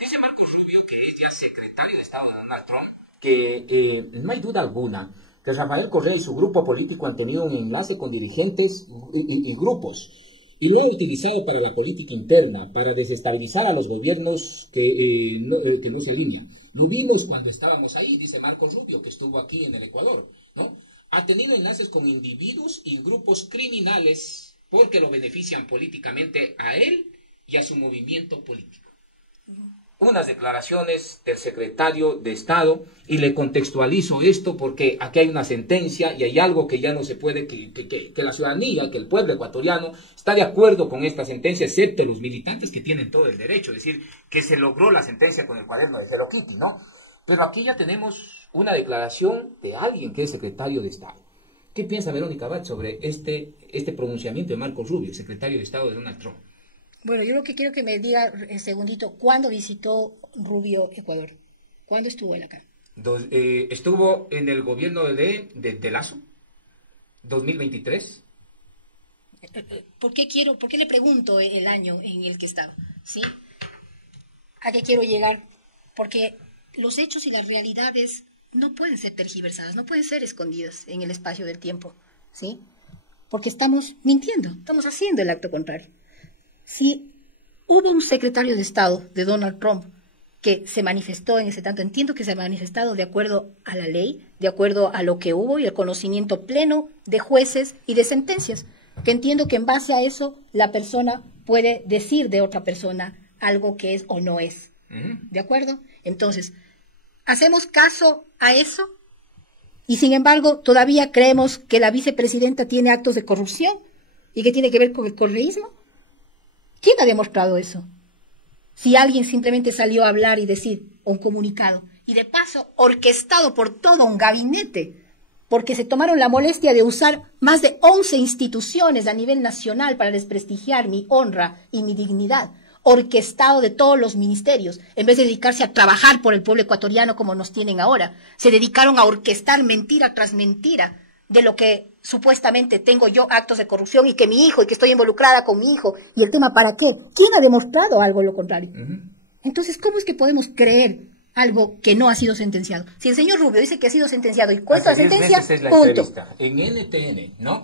Dice Marcos Rubio, que es ya secretario de Estado de Donald Trump, que no hay duda alguna que Rafael Correa y su grupo político han tenido un enlace con dirigentes y grupos, y lo ha utilizado para la política interna, para desestabilizar a los gobiernos que no se alinean. Lo vimos cuando estábamos ahí, dice Marcos Rubio, que estuvo aquí en el Ecuador, ¿no? Ha tenido enlaces con individuos y grupos criminales porque lo benefician políticamente a él y a su movimiento político. Unas declaraciones del secretario de Estado, y le contextualizo esto porque aquí hay una sentencia y hay algo que ya no se puede, que la ciudadanía, que el pueblo ecuatoriano está de acuerdo con esta sentencia, excepto los militantes que tienen todo el derecho, es decir, que se logró la sentencia con el cuaderno de Hello Kitty, ¿no? Pero aquí ya tenemos una declaración de alguien que es secretario de Estado. ¿Qué piensa Verónica Abad sobre este pronunciamiento de Marcos Rubio, secretario de Estado de Donald Trump? Bueno, yo lo que quiero que me diga, segundito, ¿cuándo visitó Rubio Ecuador? ¿Cuándo estuvo él acá? Estuvo en el gobierno de Lazo, 2023. ¿Por qué le pregunto el año en el que estaba? ¿Sí? ¿A qué quiero llegar? Porque los hechos y las realidades no pueden ser tergiversadas, no pueden ser escondidas en el espacio del tiempo, ¿sí? Porque estamos mintiendo, estamos haciendo el acto contrario. Si hubo un secretario de Estado de Donald Trump que se manifestó en ese tanto, entiendo que se ha manifestado de acuerdo a la ley, de acuerdo a lo que hubo y el conocimiento pleno de jueces y de sentencias, que entiendo que en base a eso la persona puede decir de otra persona algo que es o no es. ¿De acuerdo? Entonces, ¿hacemos caso a eso? Y sin embargo, todavía creemos que la vicepresidenta tiene actos de corrupción y que tiene que ver con el correísmo. ¿Quién ha demostrado eso? Si alguien simplemente salió a hablar y decir un comunicado, y de paso orquestado por todo un gabinete, porque se tomaron la molestia de usar más de 11 instituciones a nivel nacional para desprestigiar mi honra y mi dignidad, orquestado de todos los ministerios, en vez de dedicarse a trabajar por el pueblo ecuatoriano como nos tienen ahora, se dedicaron a orquestar mentira tras mentira de lo que supuestamente tengo yo actos de corrupción y que mi hijo, y que estoy involucrada con mi hijo, y el tema ¿para qué? ¿Quién ha demostrado algo lo contrario? Entonces, ¿cómo es que podemos creer algo que no ha sido sentenciado? Si el señor Rubio dice que ha sido sentenciado y cuesta la sentencia, es la punto. entrevista en NTN, ¿no?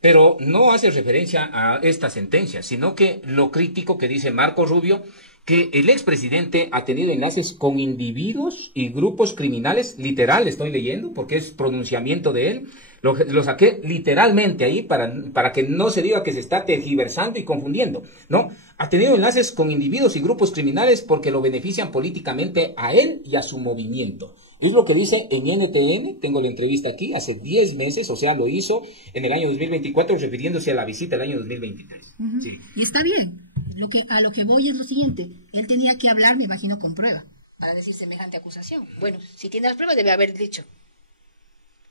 Pero no hace referencia a esta sentencia, sino que lo crítico que dice Marcos Rubio, que el expresidente ha tenido enlaces con individuos y grupos criminales, literal, estoy leyendo, porque es pronunciamiento de él, lo saqué literalmente ahí para que no se diga que se está tergiversando y confundiendo, ¿no? Ha tenido enlaces con individuos y grupos criminales porque lo benefician políticamente a él y a su movimiento. Es lo que dice en NTN, tengo la entrevista aquí, hace 10 meses, o sea, lo hizo en el año 2024, refiriéndose a la visita del año 2023. Sí. Y está bien. A lo que voy es lo siguiente. Él tenía que hablar, me imagino, con prueba para decir semejante acusación. Bueno, si tiene las pruebas, debe haber dicho.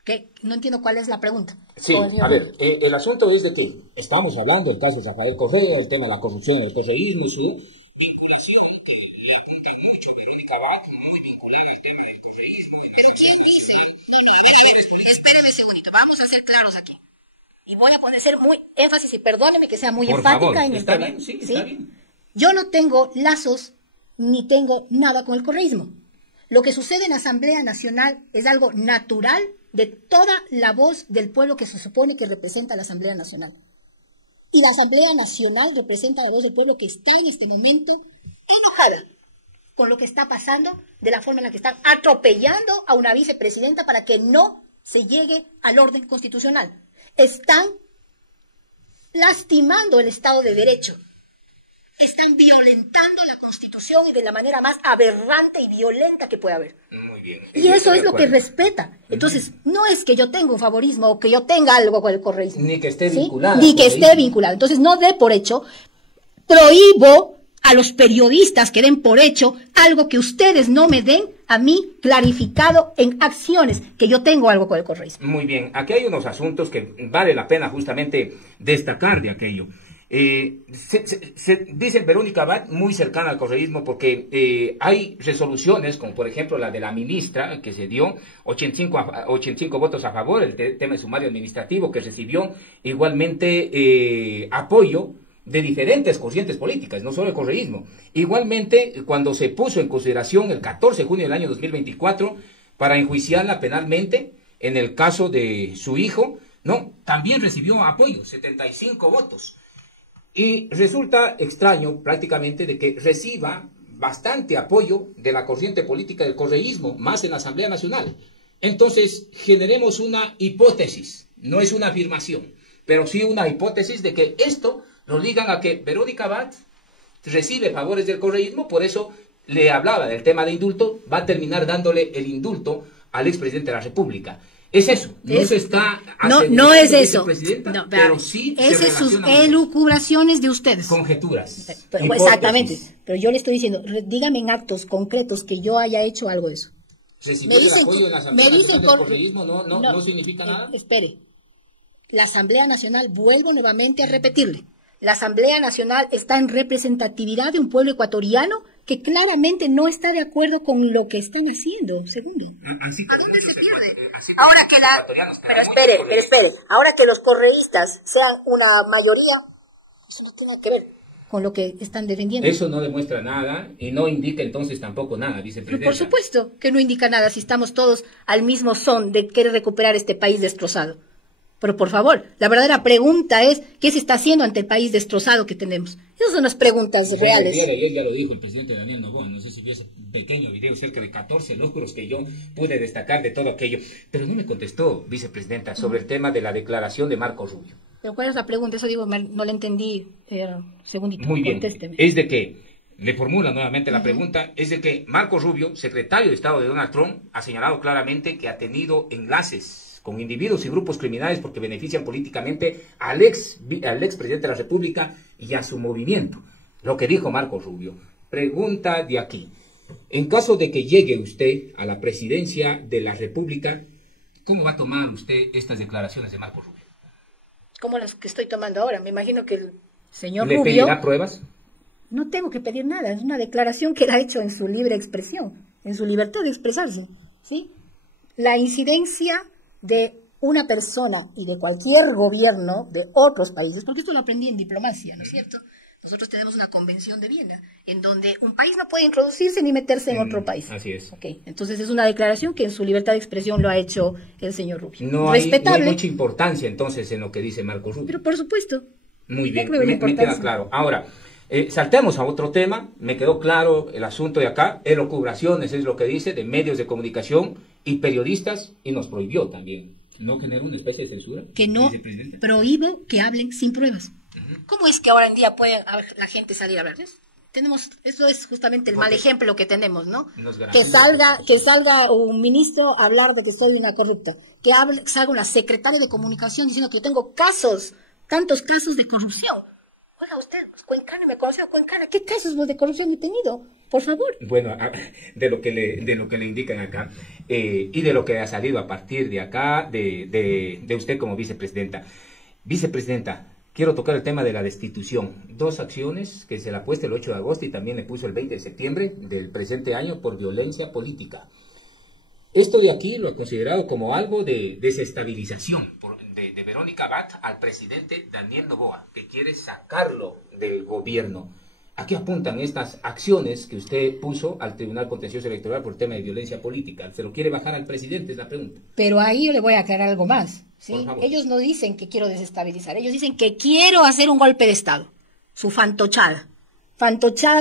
¿Qué? No entiendo cuál es la pregunta. Sí, a ver, el asunto es de que estamos hablando del caso de Rafael Correa, el tema de la corrupción del correísmo y su vinculación que le apunté mucho a Verónica Abad, muy vinculada al tema del correísmo. Espérame un segundito, vamos a ser claros aquí. Y voy a poner muy énfasis y perdóneme que sea muy Por enfática favor, en el está tema. bien, sí, está bien. Yo no tengo lazos ni tengo nada con el correísmo. Lo que sucede en la Asamblea Nacional es algo natural de toda la voz del pueblo que se supone que representa a la Asamblea Nacional. Y la Asamblea Nacional representa a la voz del pueblo que está en este momento enojada con lo que está pasando, de la forma en la que están atropellando a una vicepresidenta para que no se llegue al orden constitucional. Están lastimando el Estado de Derecho. Están violentando la Constitución y de la manera más aberrante y violenta que pueda haber. Muy bien. Y eso es lo que respeta. Entonces, no es que yo tenga un favorismo o que yo tenga algo con el correísmo. Ni que esté ¿sí? vinculado. Ni que esté vinculado. Entonces, no dé por hecho, prohíbo a los periodistas que den por hecho algo que ustedes no me den a mí clarificado en acciones, que yo tengo algo con el correísmo. Muy bien, aquí hay unos asuntos que vale la pena justamente destacar de aquello. Dice Verónica Abad, muy cercana al correísmo, porque hay resoluciones, como por ejemplo la de la ministra, que se dio 85 votos a favor, el tema de sumario administrativo, que recibió igualmente apoyo de diferentes corrientes políticas, no solo el correísmo. Igualmente, cuando se puso en consideración el 14 de junio del año 2024 para enjuiciarla penalmente en el caso de su hijo, no, también recibió apoyo, 75 votos. Y resulta extraño prácticamente de que reciba bastante apoyo de la corriente política del correísmo, más en la Asamblea Nacional. Entonces, generemos una hipótesis, no es una afirmación, pero sí una hipótesis de que esto lo ligan a que Verónica Abad recibe favores del correísmo, por eso le hablaba del tema de indulto, va a terminar dándole el indulto al expresidente de la República. Es eso, no se está no es eso, no, pero sí ese es sus elucubraciones de ustedes. Conjeturas. Exactamente, pero yo le estoy diciendo, dígame en actos concretos que yo haya hecho algo de eso. ¿Recibir el apoyo en la Asamblea Nacional del correísmo no significa nada? Espere, la Asamblea Nacional, vuelvo nuevamente a repetirle, la Asamblea Nacional está en representatividad de un pueblo ecuatoriano que claramente no está de acuerdo con lo que están haciendo. Segundo. ¿A dónde se pierde? Ahora que pero espere. Ahora que los correístas sean una mayoría, eso no tiene que ver con lo que están defendiendo. Eso no demuestra nada y no indica entonces tampoco nada, vicepresidenta. Pero por supuesto que no indica nada si estamos todos al mismo son de querer recuperar este país destrozado. Pero por favor, la verdadera pregunta es, ¿qué se está haciendo ante el país destrozado que tenemos? Esas son las preguntas reales. Ayer ya lo dijo el presidente Daniel Noboa, no sé si vio ese pequeño video, cerca de 14 logros que yo pude destacar de todo aquello, pero no me contestó, vicepresidenta, sobre el tema de la declaración de Marco Rubio. ¿Pero cuál es la pregunta? Eso digo, no le entendí, segundito, muy bien, contésteme. Es de que, le formula nuevamente la pregunta, es de que Marco Rubio, secretario de Estado de Donald Trump, ha señalado claramente que ha tenido enlaces con individuos y grupos criminales porque benefician políticamente al expresidente de la República y a su movimiento. Lo que dijo Marco Rubio. Pregunta de aquí. En caso de que llegue usted a la presidencia de la República, ¿cómo va a tomar usted estas declaraciones de Marco Rubio? Como las que estoy tomando ahora. Me imagino que el señor Rubio... ¿Le pedirá pruebas? No tengo que pedir nada. Es una declaración que él ha hecho en su libre expresión, en su libertad de expresarse, ¿sí? La incidencia de una persona y de cualquier gobierno de otros países, porque esto lo aprendí en diplomacia, ¿no es cierto? Nosotros tenemos una convención de Viena, en donde un país no puede introducirse ni meterse en otro país. Así es. Okay. Entonces es una declaración que en su libertad de expresión lo ha hecho el señor Rubio. No hay mucha importancia entonces en lo que dice Marco Rubio. Pero por supuesto. Muy bien, me queda claro. Ahora, Saltemos a otro tema. Me quedó claro el asunto de acá. Elucubraciones es lo que dice de medios de comunicación y periodistas, y nos prohibió también. ¿No generó una especie de censura? Que no prohíbo que hablen sin pruebas. ¿Cómo es que ahora en día puede la gente salir a hablar? Eso es justamente el mal ejemplo que tenemos, ¿no? Que salga un ministro a hablar de que soy una corrupta, que salga una secretaria de comunicación diciendo que yo tengo tantos casos de corrupción. Oiga, usted, Cuencana, me conoce a Cuencana, ¿qué casos de corrupción he tenido? Por favor. Bueno, de lo que le indican acá, y de lo que ha salido a partir de acá, de usted como vicepresidenta. Vicepresidenta, quiero tocar el tema de la destitución. 2 acciones que se le ha puesto el 8 de agosto y también le puso el 20 de septiembre del presente año por violencia política. Esto de aquí lo ha considerado como algo de desestabilización de Verónica Abad al presidente Daniel Noboa, que quiere sacarlo del gobierno. ¿A qué apuntan estas acciones que usted puso al Tribunal Contencioso Electoral por el tema de violencia política? ¿Se lo quiere bajar al presidente? Es la pregunta. Pero ahí yo le voy a aclarar algo más, ¿sí? Ellos no dicen que quiero desestabilizar, ellos dicen que quiero hacer un golpe de Estado. Su fantochada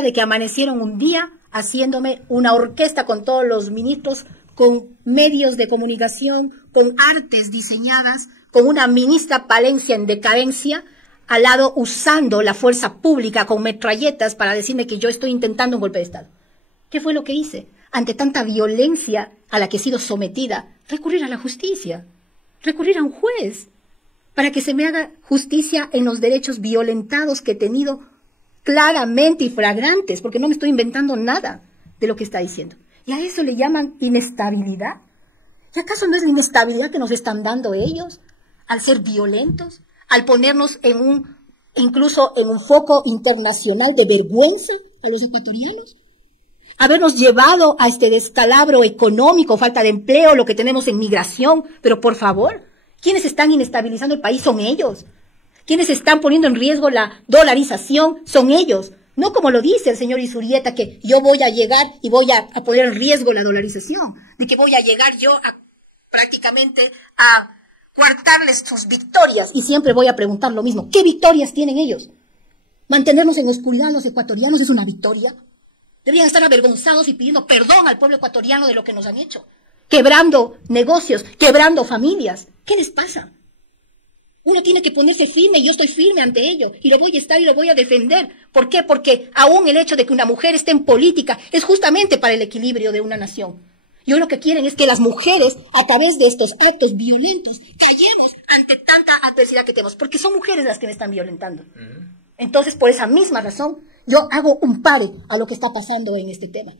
de que amanecieron un día haciéndome una orquesta con todos los ministros, con medios de comunicación, con artes diseñadas, con una ministra Palencia en decadencia, al lado usando la fuerza pública con metralletas para decirme que yo estoy intentando un golpe de Estado. ¿Qué fue lo que hice? Ante tanta violencia a la que he sido sometida, recurrir a la justicia, recurrir a un juez, para que se me haga justicia en los derechos violentados que he tenido claramente y flagrantes, porque no me estoy inventando nada de lo que está diciendo. ¿Y a eso le llaman inestabilidad? ¿Y acaso no es la inestabilidad que nos están dando ellos al ser violentos? Al ponernos incluso en un foco internacional de vergüenza a los ecuatorianos, habernos llevado a este descalabro económico, falta de empleo, lo que tenemos en migración, pero por favor, ¿quiénes están inestabilizando el país? Son ellos. ¿Quiénes están poniendo en riesgo la dolarización? Son ellos. No como lo dice el señor Isurieta, que yo voy a llegar y voy a poner en riesgo la dolarización, de que voy a llegar yo prácticamente a coartarles sus victorias, y siempre voy a preguntar lo mismo, ¿qué victorias tienen ellos? ¿Mantenernos en oscuridad los ecuatorianos es una victoria? Deberían estar avergonzados y pidiendo perdón al pueblo ecuatoriano de lo que nos han hecho, quebrando negocios, quebrando familias. ¿Qué les pasa? Uno tiene que ponerse firme, y yo estoy firme ante ello, y lo voy a estar y lo voy a defender. ¿Por qué? Porque aún el hecho de que una mujer esté en política es justamente para el equilibrio de una nación. Y hoy lo que quieren es que las mujeres, a través de estos actos violentos, callemos ante tanta adversidad que tenemos, porque son mujeres las que me están violentando. Entonces, por esa misma razón, yo hago un pare a lo que está pasando en este tema.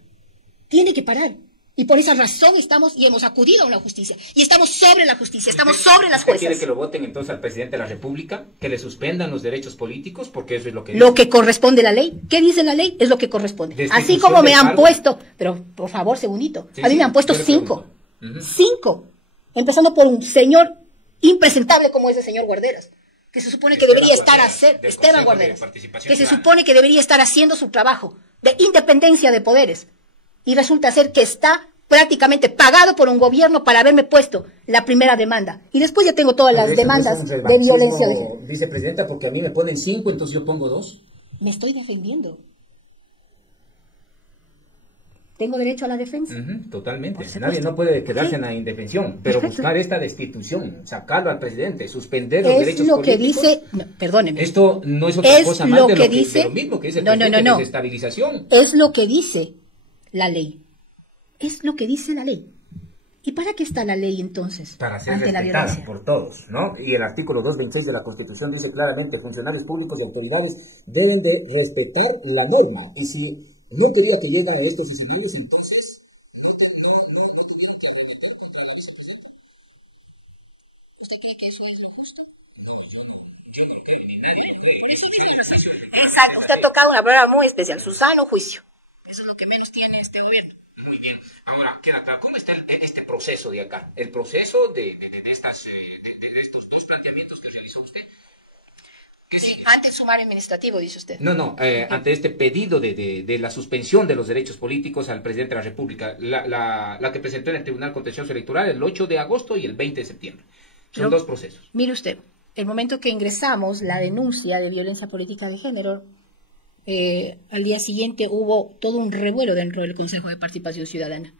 Tiene que parar. Y por esa razón estamos y hemos acudido a una justicia. Y estamos sobre la justicia, estamos sobre las juezas. ¿Quiere que lo voten entonces al presidente de la República? ¿Que le suspendan los derechos políticos? Porque eso es lo que dice. Lo que corresponde a la ley. ¿Qué dice la ley? Es lo que corresponde. Así como me han puesto, pero por favor, segundito, a mí me han puesto 5. 5. Empezando por un señor impresentable como ese señor Guarderas, que se supone que debería estar Esteban Guarderas, que se supone que debería estar haciendo su trabajo de independencia de poderes. Y resulta ser que está prácticamente pagado por un gobierno para haberme puesto la primera demanda. Y después ya tengo todas las demandas de violencia de género. Vicepresidenta, porque a mí me ponen 5, entonces yo pongo 2. Me estoy defendiendo. Tengo derecho a la defensa. Totalmente. Nadie no puede quedarse en la indefensión, pero buscar esta destitución, sacarlo al presidente, suspender los derechos políticos. Es lo que dice, no, perdóneme. Esto no es otra cosa más de lo mismo que dice el presidente, desestabilización. Es lo que dice la ley. Es lo que dice la ley. ¿Y para qué está la ley entonces? Para ser respetada por todos, ¿no? Y el artículo 226 de la Constitución dice claramente: funcionarios públicos y autoridades deben de respetar la norma. Y si no quería que llegara a estos escenarios, entonces no tuvieron que arremeter contra la vicepresidenta. ¿Usted cree que eso es lo justo? No, yo no creo, ni nadie lo cree. Por eso mismo. Exacto, usted ha tocado una palabra muy especial, su sano juicio. Eso es lo que menos tiene este gobierno. Muy bien. Ahora, queda claro, ¿cómo está este proceso de acá? El proceso de estos 2 planteamientos que realizó usted. Sí, ante el sumario administrativo, dice usted. No, ante este pedido de la suspensión de los derechos políticos al presidente de la República, la que presentó en el Tribunal Contencioso Electoral el 8 de agosto y el 20 de septiembre. Son 2 procesos. Mire usted, el momento que ingresamos la denuncia de violencia política de género, al día siguiente hubo todo un revuelo dentro del Consejo de Participación Ciudadana.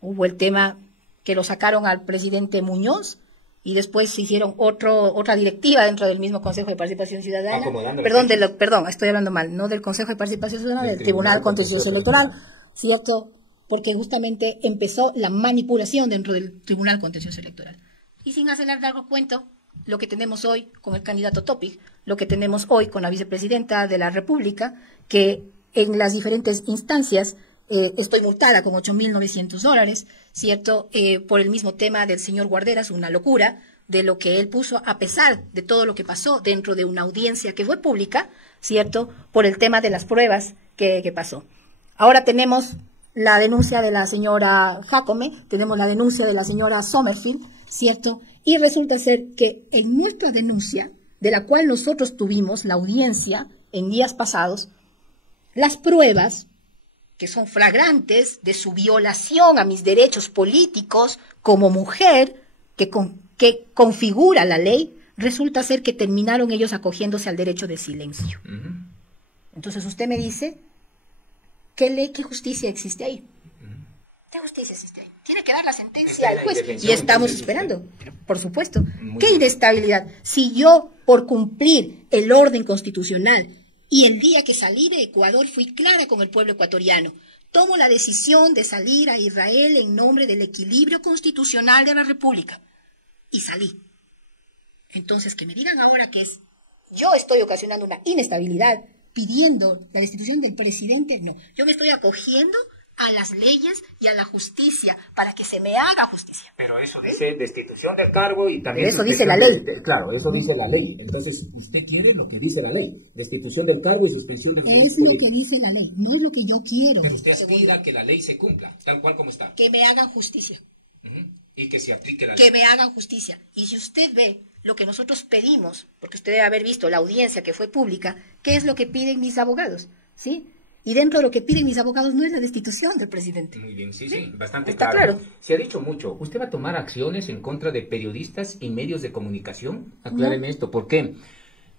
Hubo el tema que lo sacaron al presidente Muñoz y después se hicieron otra directiva dentro del mismo Consejo de Participación Ciudadana. Perdón, estoy hablando mal, no del Consejo de Participación Ciudadana, del Tribunal Contencioso Electoral, ¿cierto? Porque justamente empezó la manipulación dentro del Tribunal Contencioso Electoral. Y sin hacer largo cuento, lo que tenemos hoy con el candidato Topic, lo que tenemos hoy con la vicepresidenta de la República, que en las diferentes instancias estoy multada con $8.900, ¿cierto? Por el mismo tema del señor Guarderas, una locura de lo que él puso, a pesar de todo lo que pasó dentro de una audiencia que fue pública, ¿cierto? Por el tema de las pruebas que pasó. Ahora tenemos la denuncia de la señora Jacome, tenemos la denuncia de la señora Sommerfield, ¿cierto? Y resulta ser que en nuestra denuncia, de la cual nosotros tuvimos la audiencia en días pasados, las pruebas que son flagrantes de su violación a mis derechos políticos como mujer, que configura la ley, resulta ser que terminaron ellos acogiéndose al derecho de silencio. Entonces usted me dice, ¿qué ley, qué justicia existe ahí? ¿Qué justicia existe ahí? Tiene que dar la sentencia al juez y estamos esperando, por supuesto. ¿Qué inestabilidad? Si yo, por cumplir el orden constitucional, y el día que salí de Ecuador fui clara con el pueblo ecuatoriano, tomo la decisión de salir a Israel en nombre del equilibrio constitucional de la República, y salí. Entonces, que me digan ahora que yo estoy ocasionando una inestabilidad, pidiendo la destitución del presidente, no. Yo me estoy acogiendo a las leyes y a la justicia para que se me haga justicia. Pero eso dice destitución del cargo y también... Pero eso dice la ley. Claro, eso dice la ley. Entonces, usted quiere lo que dice la ley. Destitución del cargo y suspensión del... Es lo que dice la ley, no es lo que yo quiero. Pero usted aspira que la ley se cumpla, tal cual como está. Que me hagan justicia. Y que se aplique la ley. Que me hagan justicia. Y si usted ve lo que nosotros pedimos, porque usted debe haber visto la audiencia que fue pública, ¿qué es lo que piden mis abogados? ¿Sí? Y dentro de lo que piden mis abogados no es la destitución del presidente. Muy bien, sí, bastante Está claro. claro. Se ha dicho mucho. ¿Usted va a tomar acciones en contra de periodistas y medios de comunicación? Acláreme esto. ¿Por qué?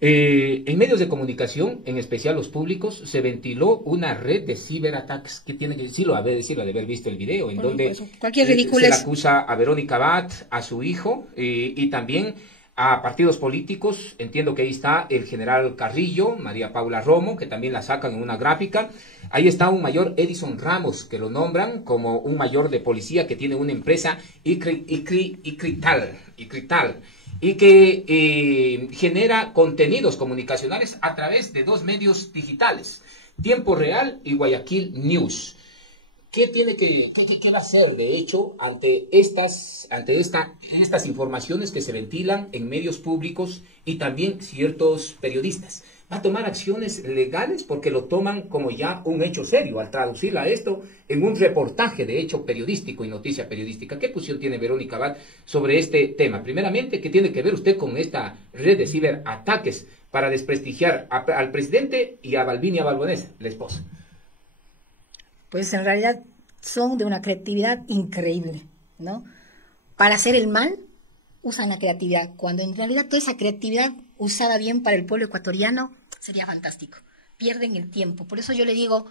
En medios de comunicación, en especial los públicos, se ventiló una red de ciberataques que tiene que decirlo, de haber visto el video, en donde cualquier se ridiculez. le acusa a Verónica Abad, a su hijo, y también a partidos políticos. Entiendo que ahí está el general Carrillo, María Paula Romo, que también la sacan en una gráfica. Ahí está un mayor Edison Ramos, que lo nombran como un mayor de policía que tiene una empresa Icrital, y que genera contenidos comunicacionales a través de 2 medios digitales, Tiempo Real y Guayaquil News. ¿Qué tiene que hacer, de hecho, ante estas informaciones que se ventilan en medios públicos y también ciertos periodistas? ¿Va a tomar acciones legales? Porque lo toman como ya un hecho serio al traducirla esto en un reportaje de hecho periodístico y noticia periodística. ¿Qué posición tiene Verónica Abad sobre este tema? Primeramente, ¿qué tiene que ver usted con esta red de ciberataques para desprestigiar al presidente y a Balbinia Balbonesa, la esposa? Pues en realidad son de una creatividad increíble, ¿no? Para hacer el mal, usan la creatividad, cuando en realidad toda esa creatividad usada bien para el pueblo ecuatoriano sería fantástico. Pierden el tiempo. Por eso yo le digo,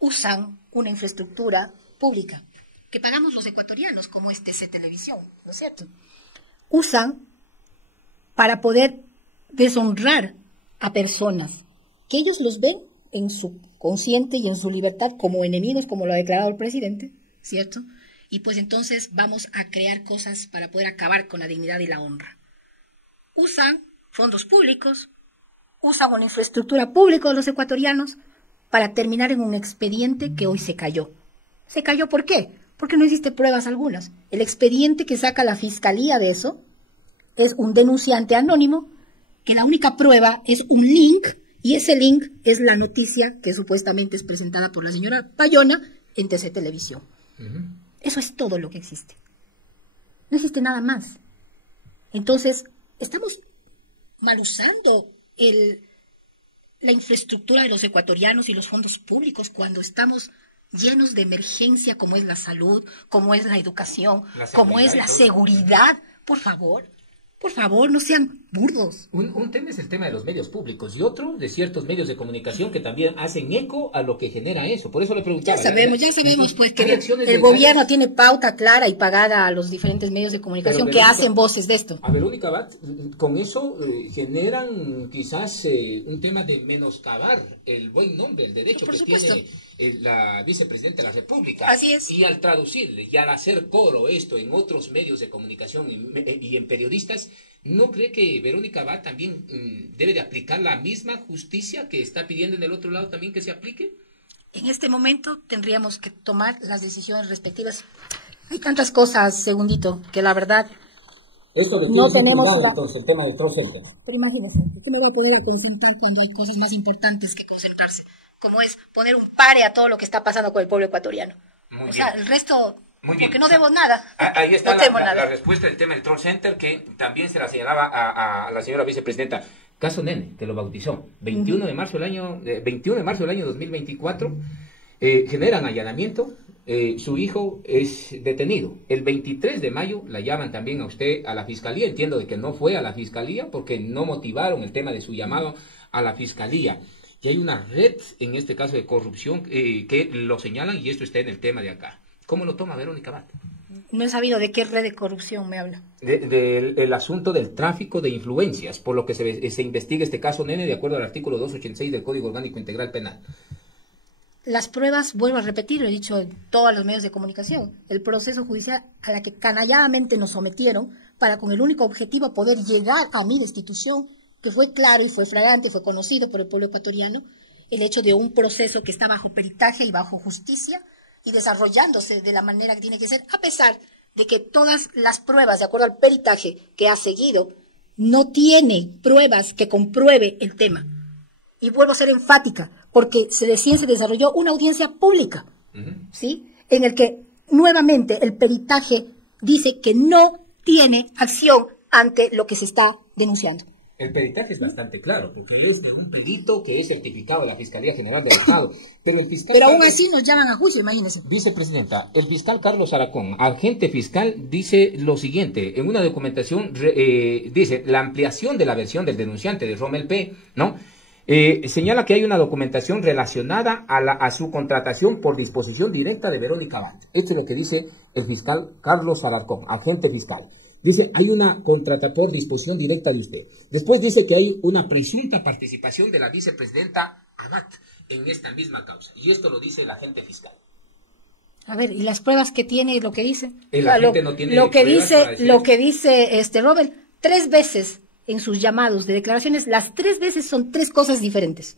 usan una infraestructura pública que pagamos los ecuatorianos, como es TC Televisión, ¿no es cierto? Usan para poder deshonrar a personas que ellos los ven en su consciente y en su libertad como enemigos, como lo ha declarado el presidente, ¿cierto? Y pues entonces vamos a crear cosas para poder acabar con la dignidad y la honra. Usan fondos públicos, usan una infraestructura pública de los ecuatorianos para terminar en un expediente que hoy se cayó. ¿Se cayó por qué? Porque no existe pruebas algunas. El expediente que saca la fiscalía de eso es un denunciante anónimo, que la única prueba es un link, y ese link es la noticia que supuestamente es presentada por la señora Bayona en TC Televisión. Eso es todo lo que existe. No existe nada más. Entonces, estamos mal usando la infraestructura de los ecuatorianos y los fondos públicos cuando estamos llenos de emergencia como es la salud, como es la educación, como es la seguridad. Por favor, no sean burdos. Un tema es el tema de los medios públicos y otro de ciertos medios de comunicación que también hacen eco a lo que genera eso. Por eso le preguntaba. Ya sabemos pues que el el gobierno tiene pauta clara y pagada a los diferentes medios de comunicación que hacen voces de esto. A Verónica Abad, con eso generan quizás un tema de menoscabar el buen nombre, el derecho que tiene la vicepresidenta de la República. Así es. Y al traducirle y al hacer coro esto en otros medios de comunicación y en periodistas, ¿no cree que Verónica Abad también debe de aplicar la misma justicia que está pidiendo en el otro lado también que se aplique? En este momento tendríamos que tomar las decisiones respectivas. Hay tantas cosas, segundito, que la verdad no tenemos entonces el tema del trozo. Pero imagínese, ¿qué me voy a poner a concentrar cuando hay cosas más importantes que concentrarse? Como es poner un pare a todo lo que está pasando con el pueblo ecuatoriano. Muy sea, bien. el resto... Muy bien. Porque no debo nada. Ahí está no la respuesta del tema del Troll Center, que también se la señalaba a la señora vicepresidenta. Caso Nene, que lo bautizó. 21 de marzo del año 2024, generan allanamiento, su hijo es detenido. El 23 de mayo la llaman también a usted a la fiscalía. Entiendo de que no fue a la fiscalía porque no motivaron el tema de su llamado a la fiscalía. Y hay una red, en este caso de corrupción, que lo señalan, y esto está en el tema de acá. ¿Cómo lo toma Verónica Abad? No he sabido de qué red de corrupción me habla. El asunto del tráfico de influencias, por lo que se investiga este caso Nene de acuerdo al artículo 286 del Código Orgánico Integral Penal. Las pruebas, vuelvo a repetir, lo he dicho en todos los medios de comunicación, el proceso judicial a la que canalladamente nos sometieron para con el único objetivo poder llegar a mi destitución, que fue claro y fue flagrante, fue conocido por el pueblo ecuatoriano, el hecho de un proceso que está bajo peritaje y bajo justicia, y desarrollándose de la manera que tiene que ser, a pesar de que todas las pruebas, de acuerdo al peritaje que ha seguido, no tiene pruebas que compruebe el tema. Y vuelvo a ser enfática, porque recién se desarrolló una audiencia pública, ¿sí? En el que nuevamente el peritaje dice que no tiene acción ante lo que se está denunciando. El peritaje es bastante claro, porque es un perito que es certificado de la Fiscalía General del Estado. Pero aún así nos llaman a juicio, imagínense. Vicepresidenta, el fiscal Carlos Aracón, agente fiscal, dice lo siguiente. En una documentación dice, la ampliación de la versión del denunciante de Rommel P., ¿no? Señala que hay una documentación relacionada a su contratación por disposición directa de Verónica Abad. Esto es lo que dice el fiscal Carlos Alarcón, agente fiscal. Dice, hay una contrata por disposición directa de usted. Después dice que hay una presunta participación de la vicepresidenta Abad en esta misma causa. Y esto lo dice el agente fiscal. A ver, ¿y las pruebas que tiene lo que dice? El agente no tiene lo que pruebas dice, lo que dice Robert, 3 veces en sus llamados de declaraciones, las 3 veces son 3 cosas diferentes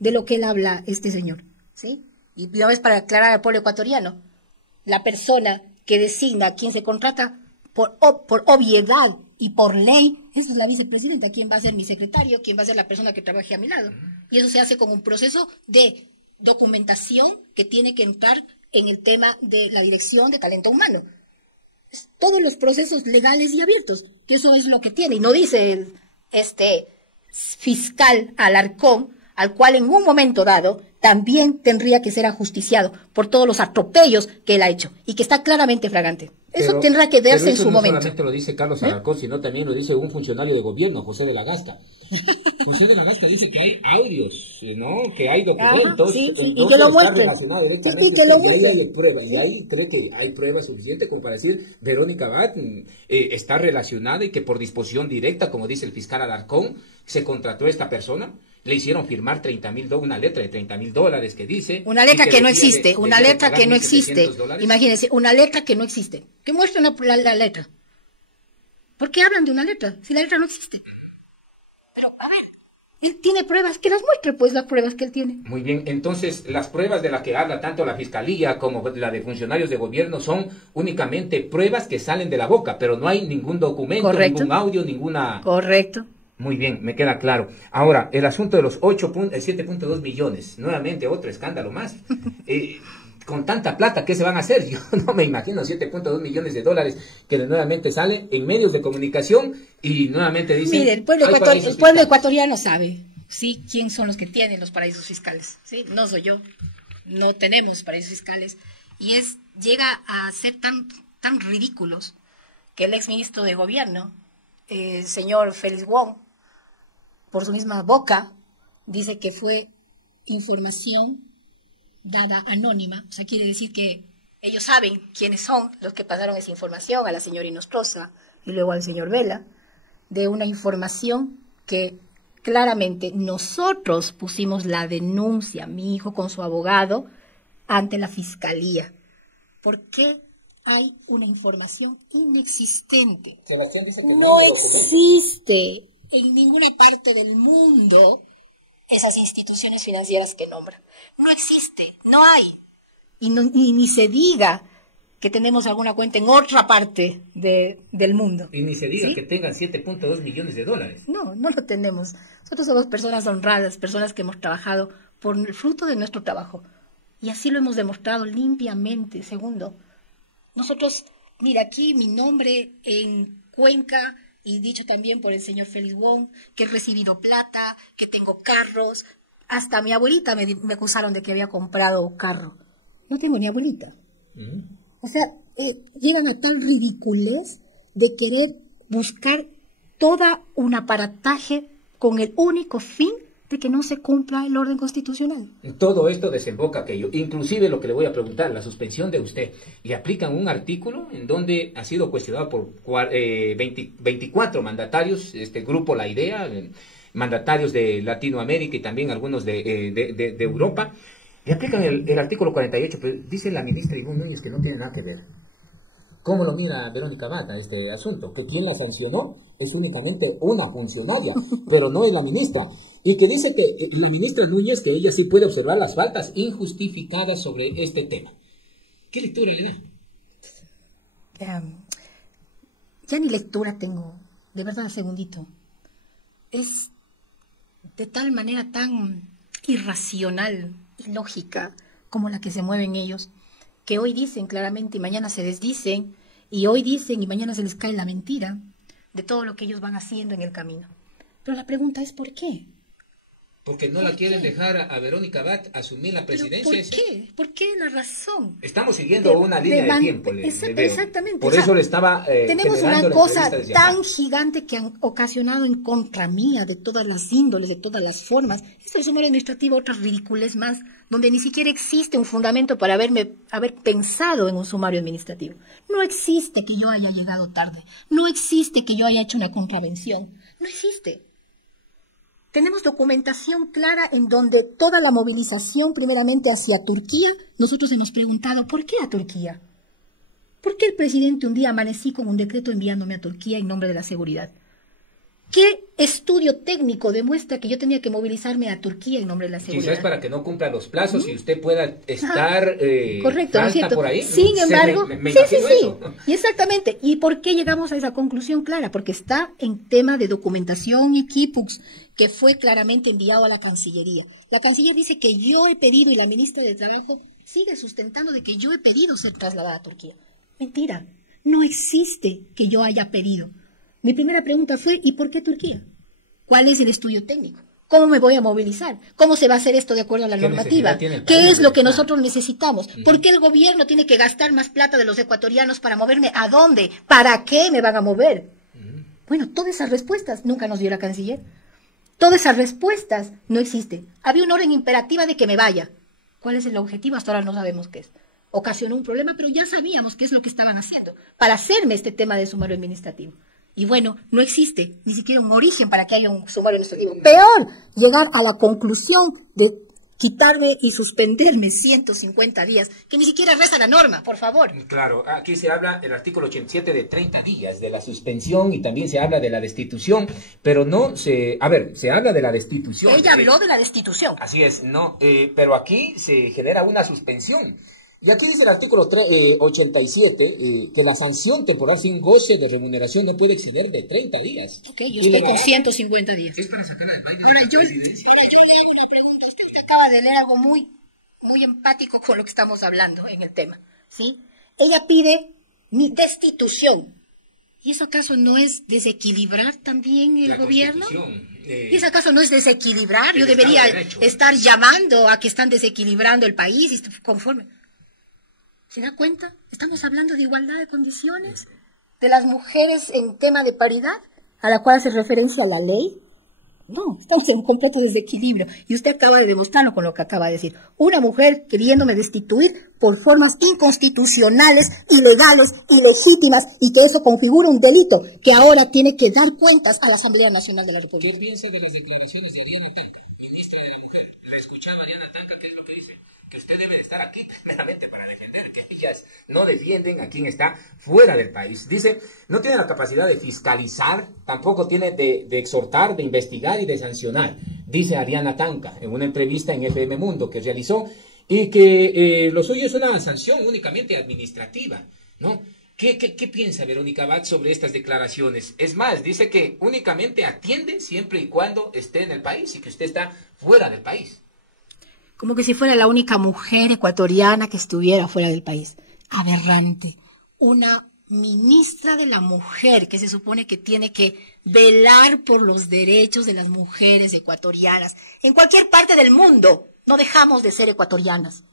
de lo que él habla este señor, ¿sí? Y una vez para aclarar al pueblo ecuatoriano, la persona que designa a quien se contrata por obviedad y por ley, esa es la vicepresidenta, quién va a ser mi secretario, quién va a ser la persona que trabaje a mi lado. Y eso se hace con un proceso de documentación que tiene que entrar en el tema de la dirección de talento humano. Todos los procesos legales y abiertos, que eso es lo que tiene. Y no dice el fiscal Alarcón, al cual en un momento dado también tendría que ser ajusticiado por todos los atropellos que él ha hecho y que está claramente flagrante. Eso tendrá que verse en su momento. No solamente lo dice Carlos Alarcón, sino también lo dice un funcionario de gobierno, José de la Gasta. José de la Gasta dice que hay audios, ¿no? Que hay documentos. Sí, y que lo muestren. Y ahí hay pruebas. Y ahí cree que hay pruebas suficientes como para decir Verónica Abad está relacionada y que por disposición directa, como dice el fiscal Alarcón, se contrató a esta persona. Le hicieron firmar una letra de $30,000 que dice... Una letra que no existe, una letra que no existe. Imagínense, una letra que no existe. Que muestren la letra. ¿Por qué hablan de una letra si la letra no existe? Pero, a ver, él tiene pruebas, que las muestre, pues, las pruebas que él tiene. Muy bien, entonces, las pruebas de las que habla tanto la Fiscalía como la de funcionarios de gobierno son únicamente pruebas que salen de la boca, pero no hay ningún documento, ningún audio, ninguna... Correcto. Muy bien, me queda claro. Ahora, el asunto de los 7.2 millones, nuevamente otro escándalo más. Con tanta plata, ¿qué se van a hacer? Yo no me imagino 7.2 millones de dólares que nuevamente salen en medios de comunicación y nuevamente dicen... Mire, el pueblo ecuatoriano sabe, ¿sí? ¿Quién son los que tienen los paraísos fiscales? ¿Sí? No soy yo, no tenemos paraísos fiscales. Y llega a ser tan ridículos que el exministro de gobierno el señor Félix Wong, por su misma boca, dice que fue información dada anónima. O sea, quiere decir que ellos saben quiénes son los que pasaron esa información a la señora Inostroza y luego al señor Vela, de una información que claramente nosotros pusimos la denuncia, mi hijo con su abogado, ante la fiscalía. ¿Por qué hay una información inexistente? Sebastián dice que no existe en ninguna parte del mundo esas instituciones financieras que nombran. No existe, no hay. Y ni se diga que tenemos alguna cuenta en otra parte del mundo. Y ni se diga, ¿sí?, que tengan 7.2 millones de dólares. No, no lo tenemos. Nosotros somos personas honradas, personas que hemos trabajado por el fruto de nuestro trabajo. Y así lo hemos demostrado limpiamente. Segundo, nosotros, mira, aquí mi nombre en Cuenca, y dicho también por el señor Félix Wong, que he recibido plata, que tengo carros. Hasta mi abuelita me acusaron de que había comprado carro. No tengo ni abuelita. O sea, llegan a tal ridiculez de querer buscar toda un aparataje con el único fin de que no se cumpla el orden constitucional. Todo esto desemboca aquello, inclusive lo que le voy a preguntar, la suspensión de usted. Le aplican un artículo en donde ha sido cuestionado por 24 mandatarios, este grupo La Idea, mandatarios de Latinoamérica y también algunos de Europa. Le aplican el artículo 48, pero dice la ministra Ivonne Núñez que no tiene nada que ver. ¿Cómo lo mira Verónica Mata este asunto? Que quien la sancionó es únicamente una funcionaria, pero no es la ministra. Y que dice que la ministra Núñez, que ella sí puede observar las faltas injustificadas sobre este tema. ¿Qué lectura le da? Ya ni lectura tengo, de verdad, segundito. Es de tal manera tan irracional, ilógica, como la que se mueven ellos, que hoy dicen claramente y mañana se desdicen, y hoy dicen y mañana se les cae la mentira de todo lo que ellos van haciendo en el camino. Pero la pregunta es ¿por qué? Porque no la quieren dejar a Verónica Abad asumir la presidencia. ¿Por qué? ¿Por qué la razón? Estamos siguiendo una línea de tiempo. Exactamente. Por eso le estaba tenemos una cosa tan gigante que han ocasionado en contra mía, de todas las índoles, de todas las formas. Esto es sumario administrativo, otras ridiculez más, donde ni siquiera existe un fundamento para haber pensado en un sumario administrativo. No existe que yo haya llegado tarde. No existe que yo haya hecho una contravención. No existe. Tenemos documentación clara en donde toda la movilización, primeramente hacia Turquía, nosotros hemos preguntado, ¿por qué a Turquía? ¿Por qué el presidente un día amanecí con un decreto enviándome a Turquía en nombre de la seguridad? ¿Qué estudio técnico demuestra que yo tenía que movilizarme a Turquía en nombre de la seguridad? Quizás para que no cumpla los plazos y usted pueda estar correcto, ¿no es cierto? Por ahí. Sin embargo, sí. Eso. Y exactamente. ¿Y por qué llegamos a esa conclusión clara? Porque está en tema de documentación y equipux, que fue claramente enviado a la Cancillería. La Canciller dice que yo he pedido, y la ministra de Trabajo sigue sustentando de que yo he pedido ser trasladada a Turquía. Mentira, no existe que yo haya pedido. Mi primera pregunta fue, ¿y por qué Turquía? ¿Cuál es el estudio técnico? ¿Cómo me voy a movilizar? ¿Cómo se va a hacer esto de acuerdo a la normativa? ¿Qué es lo que nosotros necesitamos? ¿Por qué el gobierno tiene que gastar más plata de los ecuatorianos para moverme? ¿A dónde? ¿Para qué me van a mover? Bueno, todas esas respuestas nunca nos dio la canciller. Todas esas respuestas no existen. Había una orden imperativa de que me vaya. ¿Cuál es el objetivo? Hasta ahora no sabemos qué es. Ocasionó un problema, pero ya sabíamos qué es lo que estaban haciendo para hacerme este tema de sumario administrativo. Y bueno, no existe ni siquiera un origen para que haya un sumario administrativo. Peor, llegar a la conclusión de quitarme y suspenderme 150 días, que ni siquiera reza la norma, por favor. Claro, aquí se habla, el artículo 87, de 30 días de la suspensión, y también se habla de la destitución, pero no se... A ver, se habla de la destitución. Ella habló de la destitución. Así es, no, pero aquí se genera una suspensión. Y aquí dice el artículo 87 que la sanción temporal sin goce de remuneración no puede exceder de 30 días. Ok, yo estoy con 150 días. Es para sacar al país. Ahora, yo le hago una pregunta. Usted acaba de leer algo muy empático con lo que estamos hablando en el tema, ¿sí? Ella pide mi destitución. ¿Y eso acaso no es desequilibrar también el gobierno? ¿Y eso acaso no es desequilibrar? Yo debería estar llamando a que están desequilibrando el país y conforme... ¿Se da cuenta? Estamos hablando de igualdad de condiciones, de las mujeres en tema de paridad. a la cual hace referencia a la ley? No, estamos en un completo desequilibrio. Y usted acaba de demostrarlo con lo que acaba de decir. Una mujer queriéndome destituir por formas inconstitucionales, ilegales, ilegítimas, y que eso configura un delito que ahora tiene que dar cuentas a la Asamblea Nacional de la República. ¿Qué piensa de las declaraciones de Ariana Tanca, ministra de la Mujer? La escuchaba Ariana Tanca, ¿qué es lo que dice? Que usted debe de estar aquí primeramente para defender que ellas no defienden a quien está fuera del país. Dice, no tiene la capacidad de fiscalizar, tampoco tiene de exhortar, de investigar y de sancionar, dice Ariana Tanca en una entrevista en FM Mundo que realizó, y que lo suyo es una sanción únicamente administrativa, ¿no? ¿Qué piensa Verónica Abad sobre estas declaraciones? Es más, dice que únicamente atiende siempre y cuando esté en el país y que usted está fuera del país. Como que si fuera la única mujer ecuatoriana que estuviera fuera del país. Aberrante. Una ministra de la mujer que se supone que tiene que velar por los derechos de las mujeres ecuatorianas. En cualquier parte del mundo no dejamos de ser ecuatorianas.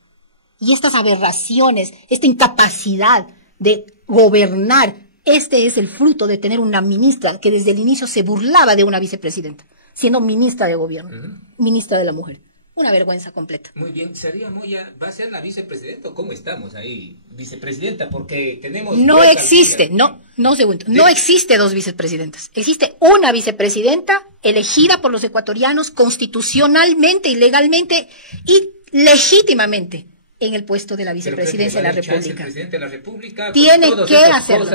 Y estas aberraciones, esta incapacidad de gobernar, este es el fruto de tener una ministra que desde el inicio se burlaba de una vicepresidenta, siendo ministra de gobierno, ministra de la mujer. Una vergüenza completa. Muy bien, Saría Moya va a ser la vicepresidenta. ¿Cómo estamos ahí, vicepresidenta? Porque tenemos... No existe, no existe dos vicepresidentas. Existe una vicepresidenta elegida por los ecuatorianos constitucionalmente y legalmente y legítimamente en el puesto de la vicepresidencia de la República. El presidente de la República tiene que hacerlo.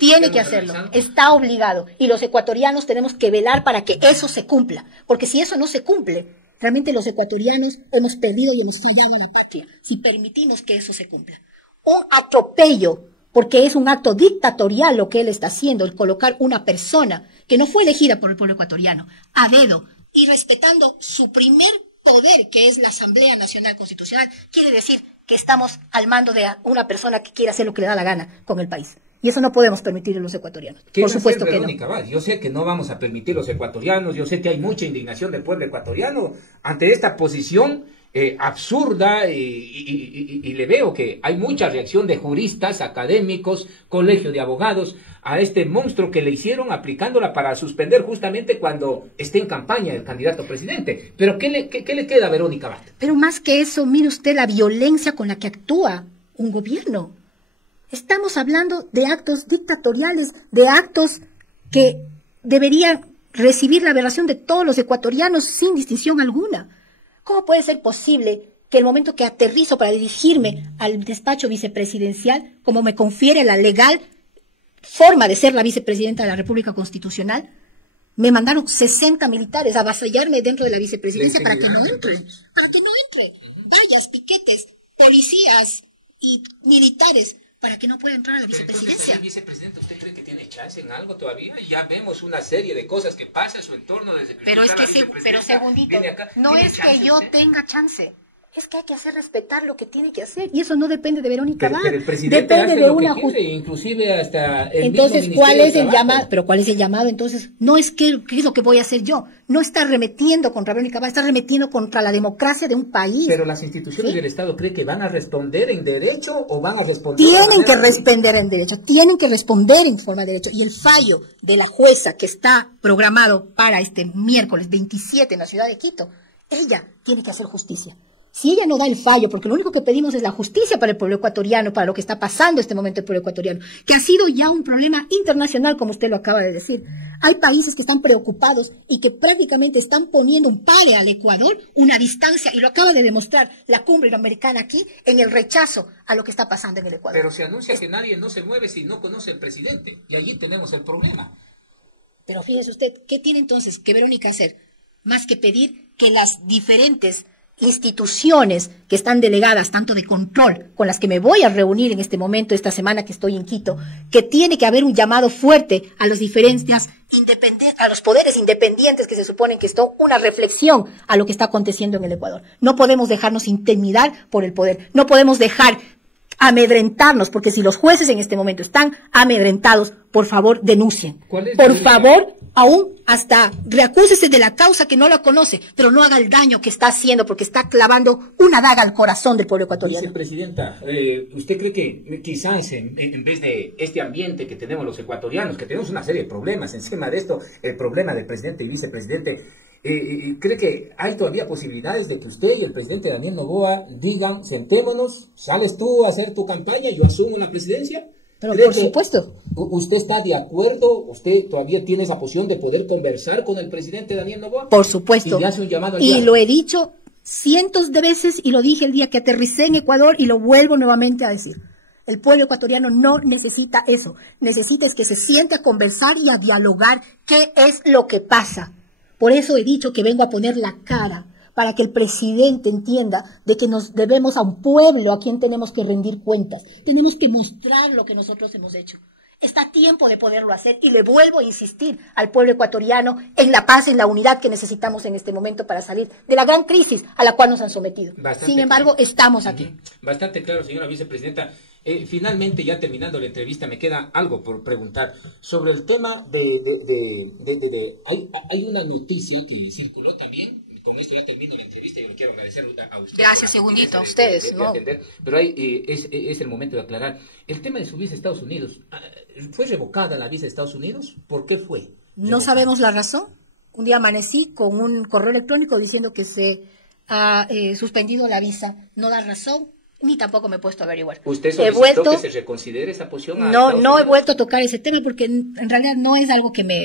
Tiene que hacerlo. Está obligado. Y los ecuatorianos tenemos que velar para que eso se cumpla. Porque si eso no se cumple, realmente los ecuatorianos hemos perdido y hemos fallado a la patria si permitimos que eso se cumpla. Un atropello, porque es un acto dictatorial lo que él está haciendo, el colocar una persona que no fue elegida por el pueblo ecuatoriano a dedo y respetando su primer poder, que es la Asamblea Nacional Constitucional, quiere decir que estamos al mando de una persona que quiere hacer lo que le da la gana con el país. Y eso no podemos permitirlo los ecuatorianos. Por supuesto que no. Yo sé que no vamos a permitir los ecuatorianos, yo sé que hay mucha indignación del pueblo ecuatoriano ante esta posición absurda y le veo que hay mucha reacción de juristas, académicos, colegio de abogados a este monstruo que le hicieron aplicándola para suspender justamente cuando esté en campaña el candidato presidente. Pero ¿qué le queda a Verónica Abad? Pero más que eso, mire usted la violencia con la que actúa un gobierno. Estamos hablando de actos dictatoriales, de actos que deberían recibir la aberración de todos los ecuatorianos sin distinción alguna. ¿Cómo puede ser posible que el momento que aterrizo para dirigirme al despacho vicepresidencial, como me confiere la legal forma de ser la vicepresidenta de la República Constitucional, me mandaron 60 militares a avasallarme dentro de la vicepresidencia para que no entre? Para que no entre. Vallas, piquetes, policías y militares para que no pueda entrar a la vicepresidencia. Entonces, vicepresidenta, ¿usted cree que tiene chance en algo todavía? Ya vemos una serie de cosas que pasan en su entorno desde que pero segundito, no es que yo tenga chance. Es que hay que hacer respetar lo que tiene que hacer. Y eso no depende de Verónica Abad. Pero el presidente depende de una justicia. Inclusive hasta el entonces, ¿cuál es el llamado? Pero ¿cuál es el llamado? Entonces, no es que es lo que voy a hacer yo. No está arremetiendo contra Verónica Abad, está arremetiendo contra la democracia de un país. Pero las instituciones del Estado, ¿cree que van a responder en derecho o van a responder? Tienen que responder en derecho, tienen que responder en forma de derecho. Y el fallo de la jueza que está programado para este miércoles 27 en la ciudad de Quito, ella tiene que hacer justicia. Si ella no da el fallo, porque lo único que pedimos es la justicia para el pueblo ecuatoriano, para lo que está pasando en este momento el pueblo ecuatoriano, que ha sido ya un problema internacional, como usted lo acaba de decir. Hay países que están preocupados y que prácticamente están poniendo un pare al Ecuador, una distancia, y lo acaba de demostrar la cumbre iberoamericana aquí, en el rechazo a lo que está pasando en el Ecuador. Pero se anuncia que nadie no se mueve si no conoce al presidente, y allí tenemos el problema. Pero fíjese usted, ¿qué tiene entonces que Verónica hacer? Más que pedir que las diferentes instituciones que están delegadas, tanto de control, con las que me voy a reunir en este momento, esta semana que estoy en Quito, que tiene que haber un llamado fuerte a las diferencias independientes, a los poderes independientes que se suponen que esto, una reflexión a lo que está aconteciendo en el Ecuador. No podemos dejarnos intimidar por el poder, no podemos dejar amedrentarnos, porque si los jueces en este momento están amedrentados, por favor denuncien. ¿Cuál es Por la favor, aún hasta reacúsese de la causa que no la conoce, pero no haga el daño que está haciendo, porque está clavando una daga al corazón del pueblo ecuatoriano. Vicepresidenta, ¿usted cree que quizás en vez de este ambiente que tenemos los ecuatorianos, que tenemos una serie de problemas encima de esto, el problema del presidente y vicepresidente, cree que hay todavía posibilidades de que usted y el presidente Daniel Noboa digan, sentémonos, sales tú a hacer tu campaña, yo asumo la presidencia? Pero por supuesto. ¿Usted está de acuerdo? ¿Usted todavía tiene esa posición de poder conversar con el presidente Daniel Noboa? Por supuesto. Y le hace un llamado y ya. lo he dicho cientos de veces y lo dije el día que aterricé en Ecuador y lo vuelvo nuevamente a decir. El pueblo ecuatoriano no necesita eso. Necesita es que se siente a conversar y a dialogar qué es lo que pasa. Por eso he dicho que vengo a poner la cara, para que el presidente entienda de que nos debemos a un pueblo a quien tenemos que rendir cuentas. Tenemos que mostrar lo que nosotros hemos hecho. Está a tiempo de poderlo hacer y le vuelvo a insistir al pueblo ecuatoriano en la paz, en la unidad que necesitamos en este momento para salir de la gran crisis a la cual nos han sometido. Sin embargo, estamos aquí. Bastante claro, señora vicepresidenta. Finalmente, ya terminando la entrevista, me queda algo por preguntar sobre el tema hay una noticia que circuló también. Con esto ya termino la entrevista y yo le quiero agradecer a usted. Gracias, segundito, a ustedes. ¿No? Pero es el momento de aclarar. El tema de su visa a Estados Unidos, ¿fue revocada la visa de Estados Unidos? ¿Por qué fue? No sabemos la razón. Un día amanecí con un correo electrónico diciendo que se ha suspendido la visa. No da razón, ni tampoco me he puesto a averiguar. ¿Usted solicitó que se reconsidere esa posición? No he vuelto a tocar ese tema porque en realidad no es algo que me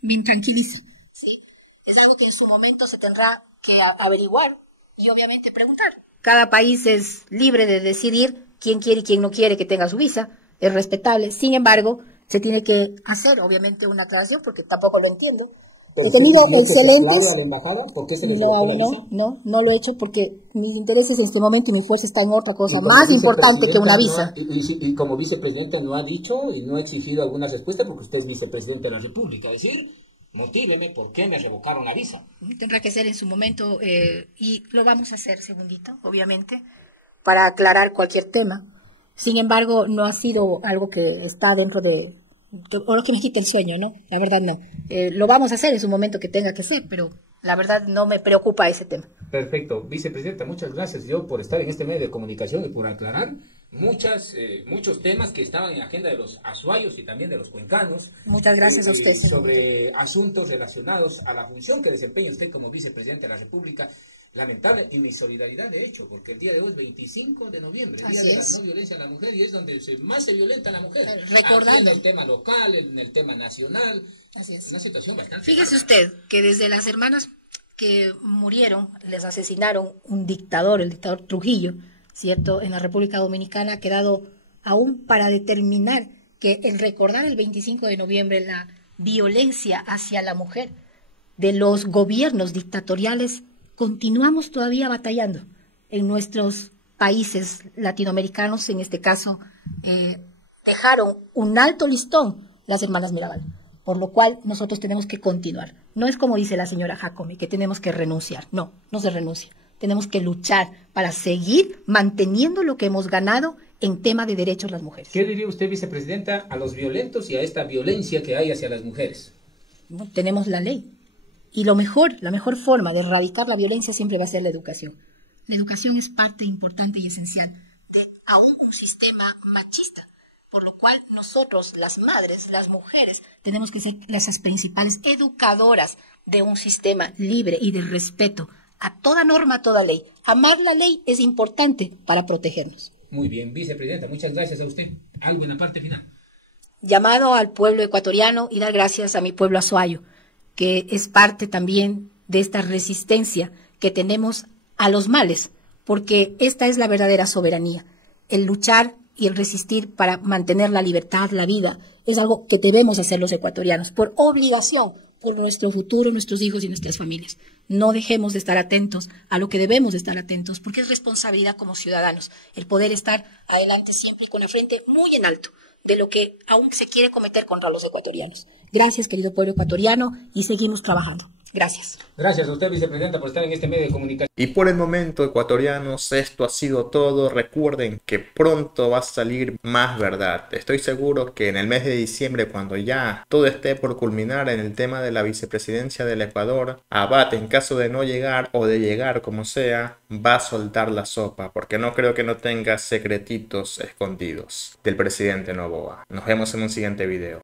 intranquilice. ¿Sí? Es algo que en su momento se tendrá que averiguar y obviamente preguntar. Cada país es libre de decidir quién quiere y quién no quiere que tenga su visa. Es respetable. Sin embargo, se tiene que hacer obviamente una aclaración porque tampoco lo entiendo. He tenido excelentes... ¿A la embajada? ¿Por qué se les no lo he hecho porque mis intereses en este momento y mi fuerza está en otra cosa más importante que una visa. Y como vicepresidenta no ha dicho y no ha exigido alguna respuesta porque usted es vicepresidente de la República. Es decir, motíveme por qué me revocaron la visa. Tendrá que ser en su momento y lo vamos a hacer, segundito, obviamente, para aclarar cualquier tema. Sin embargo, no ha sido algo que está dentro de... o que me quite el sueño, ¿no? La verdad no. Lo vamos a hacer en su momento que tenga que ser, pero la verdad no me preocupa ese tema. Perfecto. Vicepresidenta, muchas gracias yo por estar en este medio de comunicación y por aclarar muchos temas que estaban en la agenda de los azuayos y también de los cuencanos. Muchas gracias a usted, señor. Sobre asuntos relacionados a la función que desempeña usted como vicepresidente de la República. Lamentable, y mi solidaridad de hecho, porque el día de hoy es 25 de noviembre, el día de la no violencia a la mujer, y es donde más se violenta a la mujer. Recordando. En el tema local, en el tema nacional. Así es. Una situación bastante... Fíjese usted que desde las hermanas que murieron, les asesinaron un dictador, el dictador Trujillo, ¿cierto? En la República Dominicana ha quedado aún para determinar que el recordar el 25 de noviembre la violencia hacia la mujer de los gobiernos dictatoriales, continuamos todavía batallando en nuestros países latinoamericanos, en este caso, dejaron un alto listón las hermanas Mirabal, por lo cual nosotros tenemos que continuar. No es como dice la señora Jacome, que tenemos que renunciar. No se renuncia. Tenemos que luchar para seguir manteniendo lo que hemos ganado en tema de derechos de las mujeres. ¿Qué diría usted, vicepresidenta, a los violentos y a esta violencia que hay hacia las mujeres? Tenemos la ley. Y la mejor forma de erradicar la violencia siempre va a ser la educación. La educación es parte importante y esencial de aún un sistema machista, por lo cual nosotros, las madres, las mujeres, tenemos que ser las principales educadoras de un sistema libre y de respeto a toda norma, a toda ley. Amar la ley es importante para protegernos. Muy bien, vicepresidenta, muchas gracias a usted. Algo en la parte final. Llamado al pueblo ecuatoriano y dar gracias a mi pueblo azuayo, que es parte también de esta resistencia que tenemos a los males, porque esta es la verdadera soberanía. El luchar y el resistir para mantener la libertad, la vida, es algo que debemos hacer los ecuatorianos, por obligación, por nuestro futuro, nuestros hijos y nuestras familias. No dejemos de estar atentos a lo que debemos de estar atentos, porque es responsabilidad como ciudadanos el poder estar adelante siempre con la frente muy en alto de lo que aún se quiere cometer contra los ecuatorianos. Gracias, querido pueblo ecuatoriano, y seguimos trabajando. Gracias. Gracias a usted, vicepresidenta, por estar en este medio de comunicación. Y por el momento, ecuatorianos, esto ha sido todo. Recuerden que pronto va a salir más verdad. Estoy seguro que en el mes de diciembre, cuando ya todo esté por culminar en el tema de la vicepresidencia del Ecuador, Abad, en caso de no llegar o de llegar como sea, va a soltar la sopa, porque no creo que no tenga secretitos escondidos del presidente Noboa. Nos vemos en un siguiente video.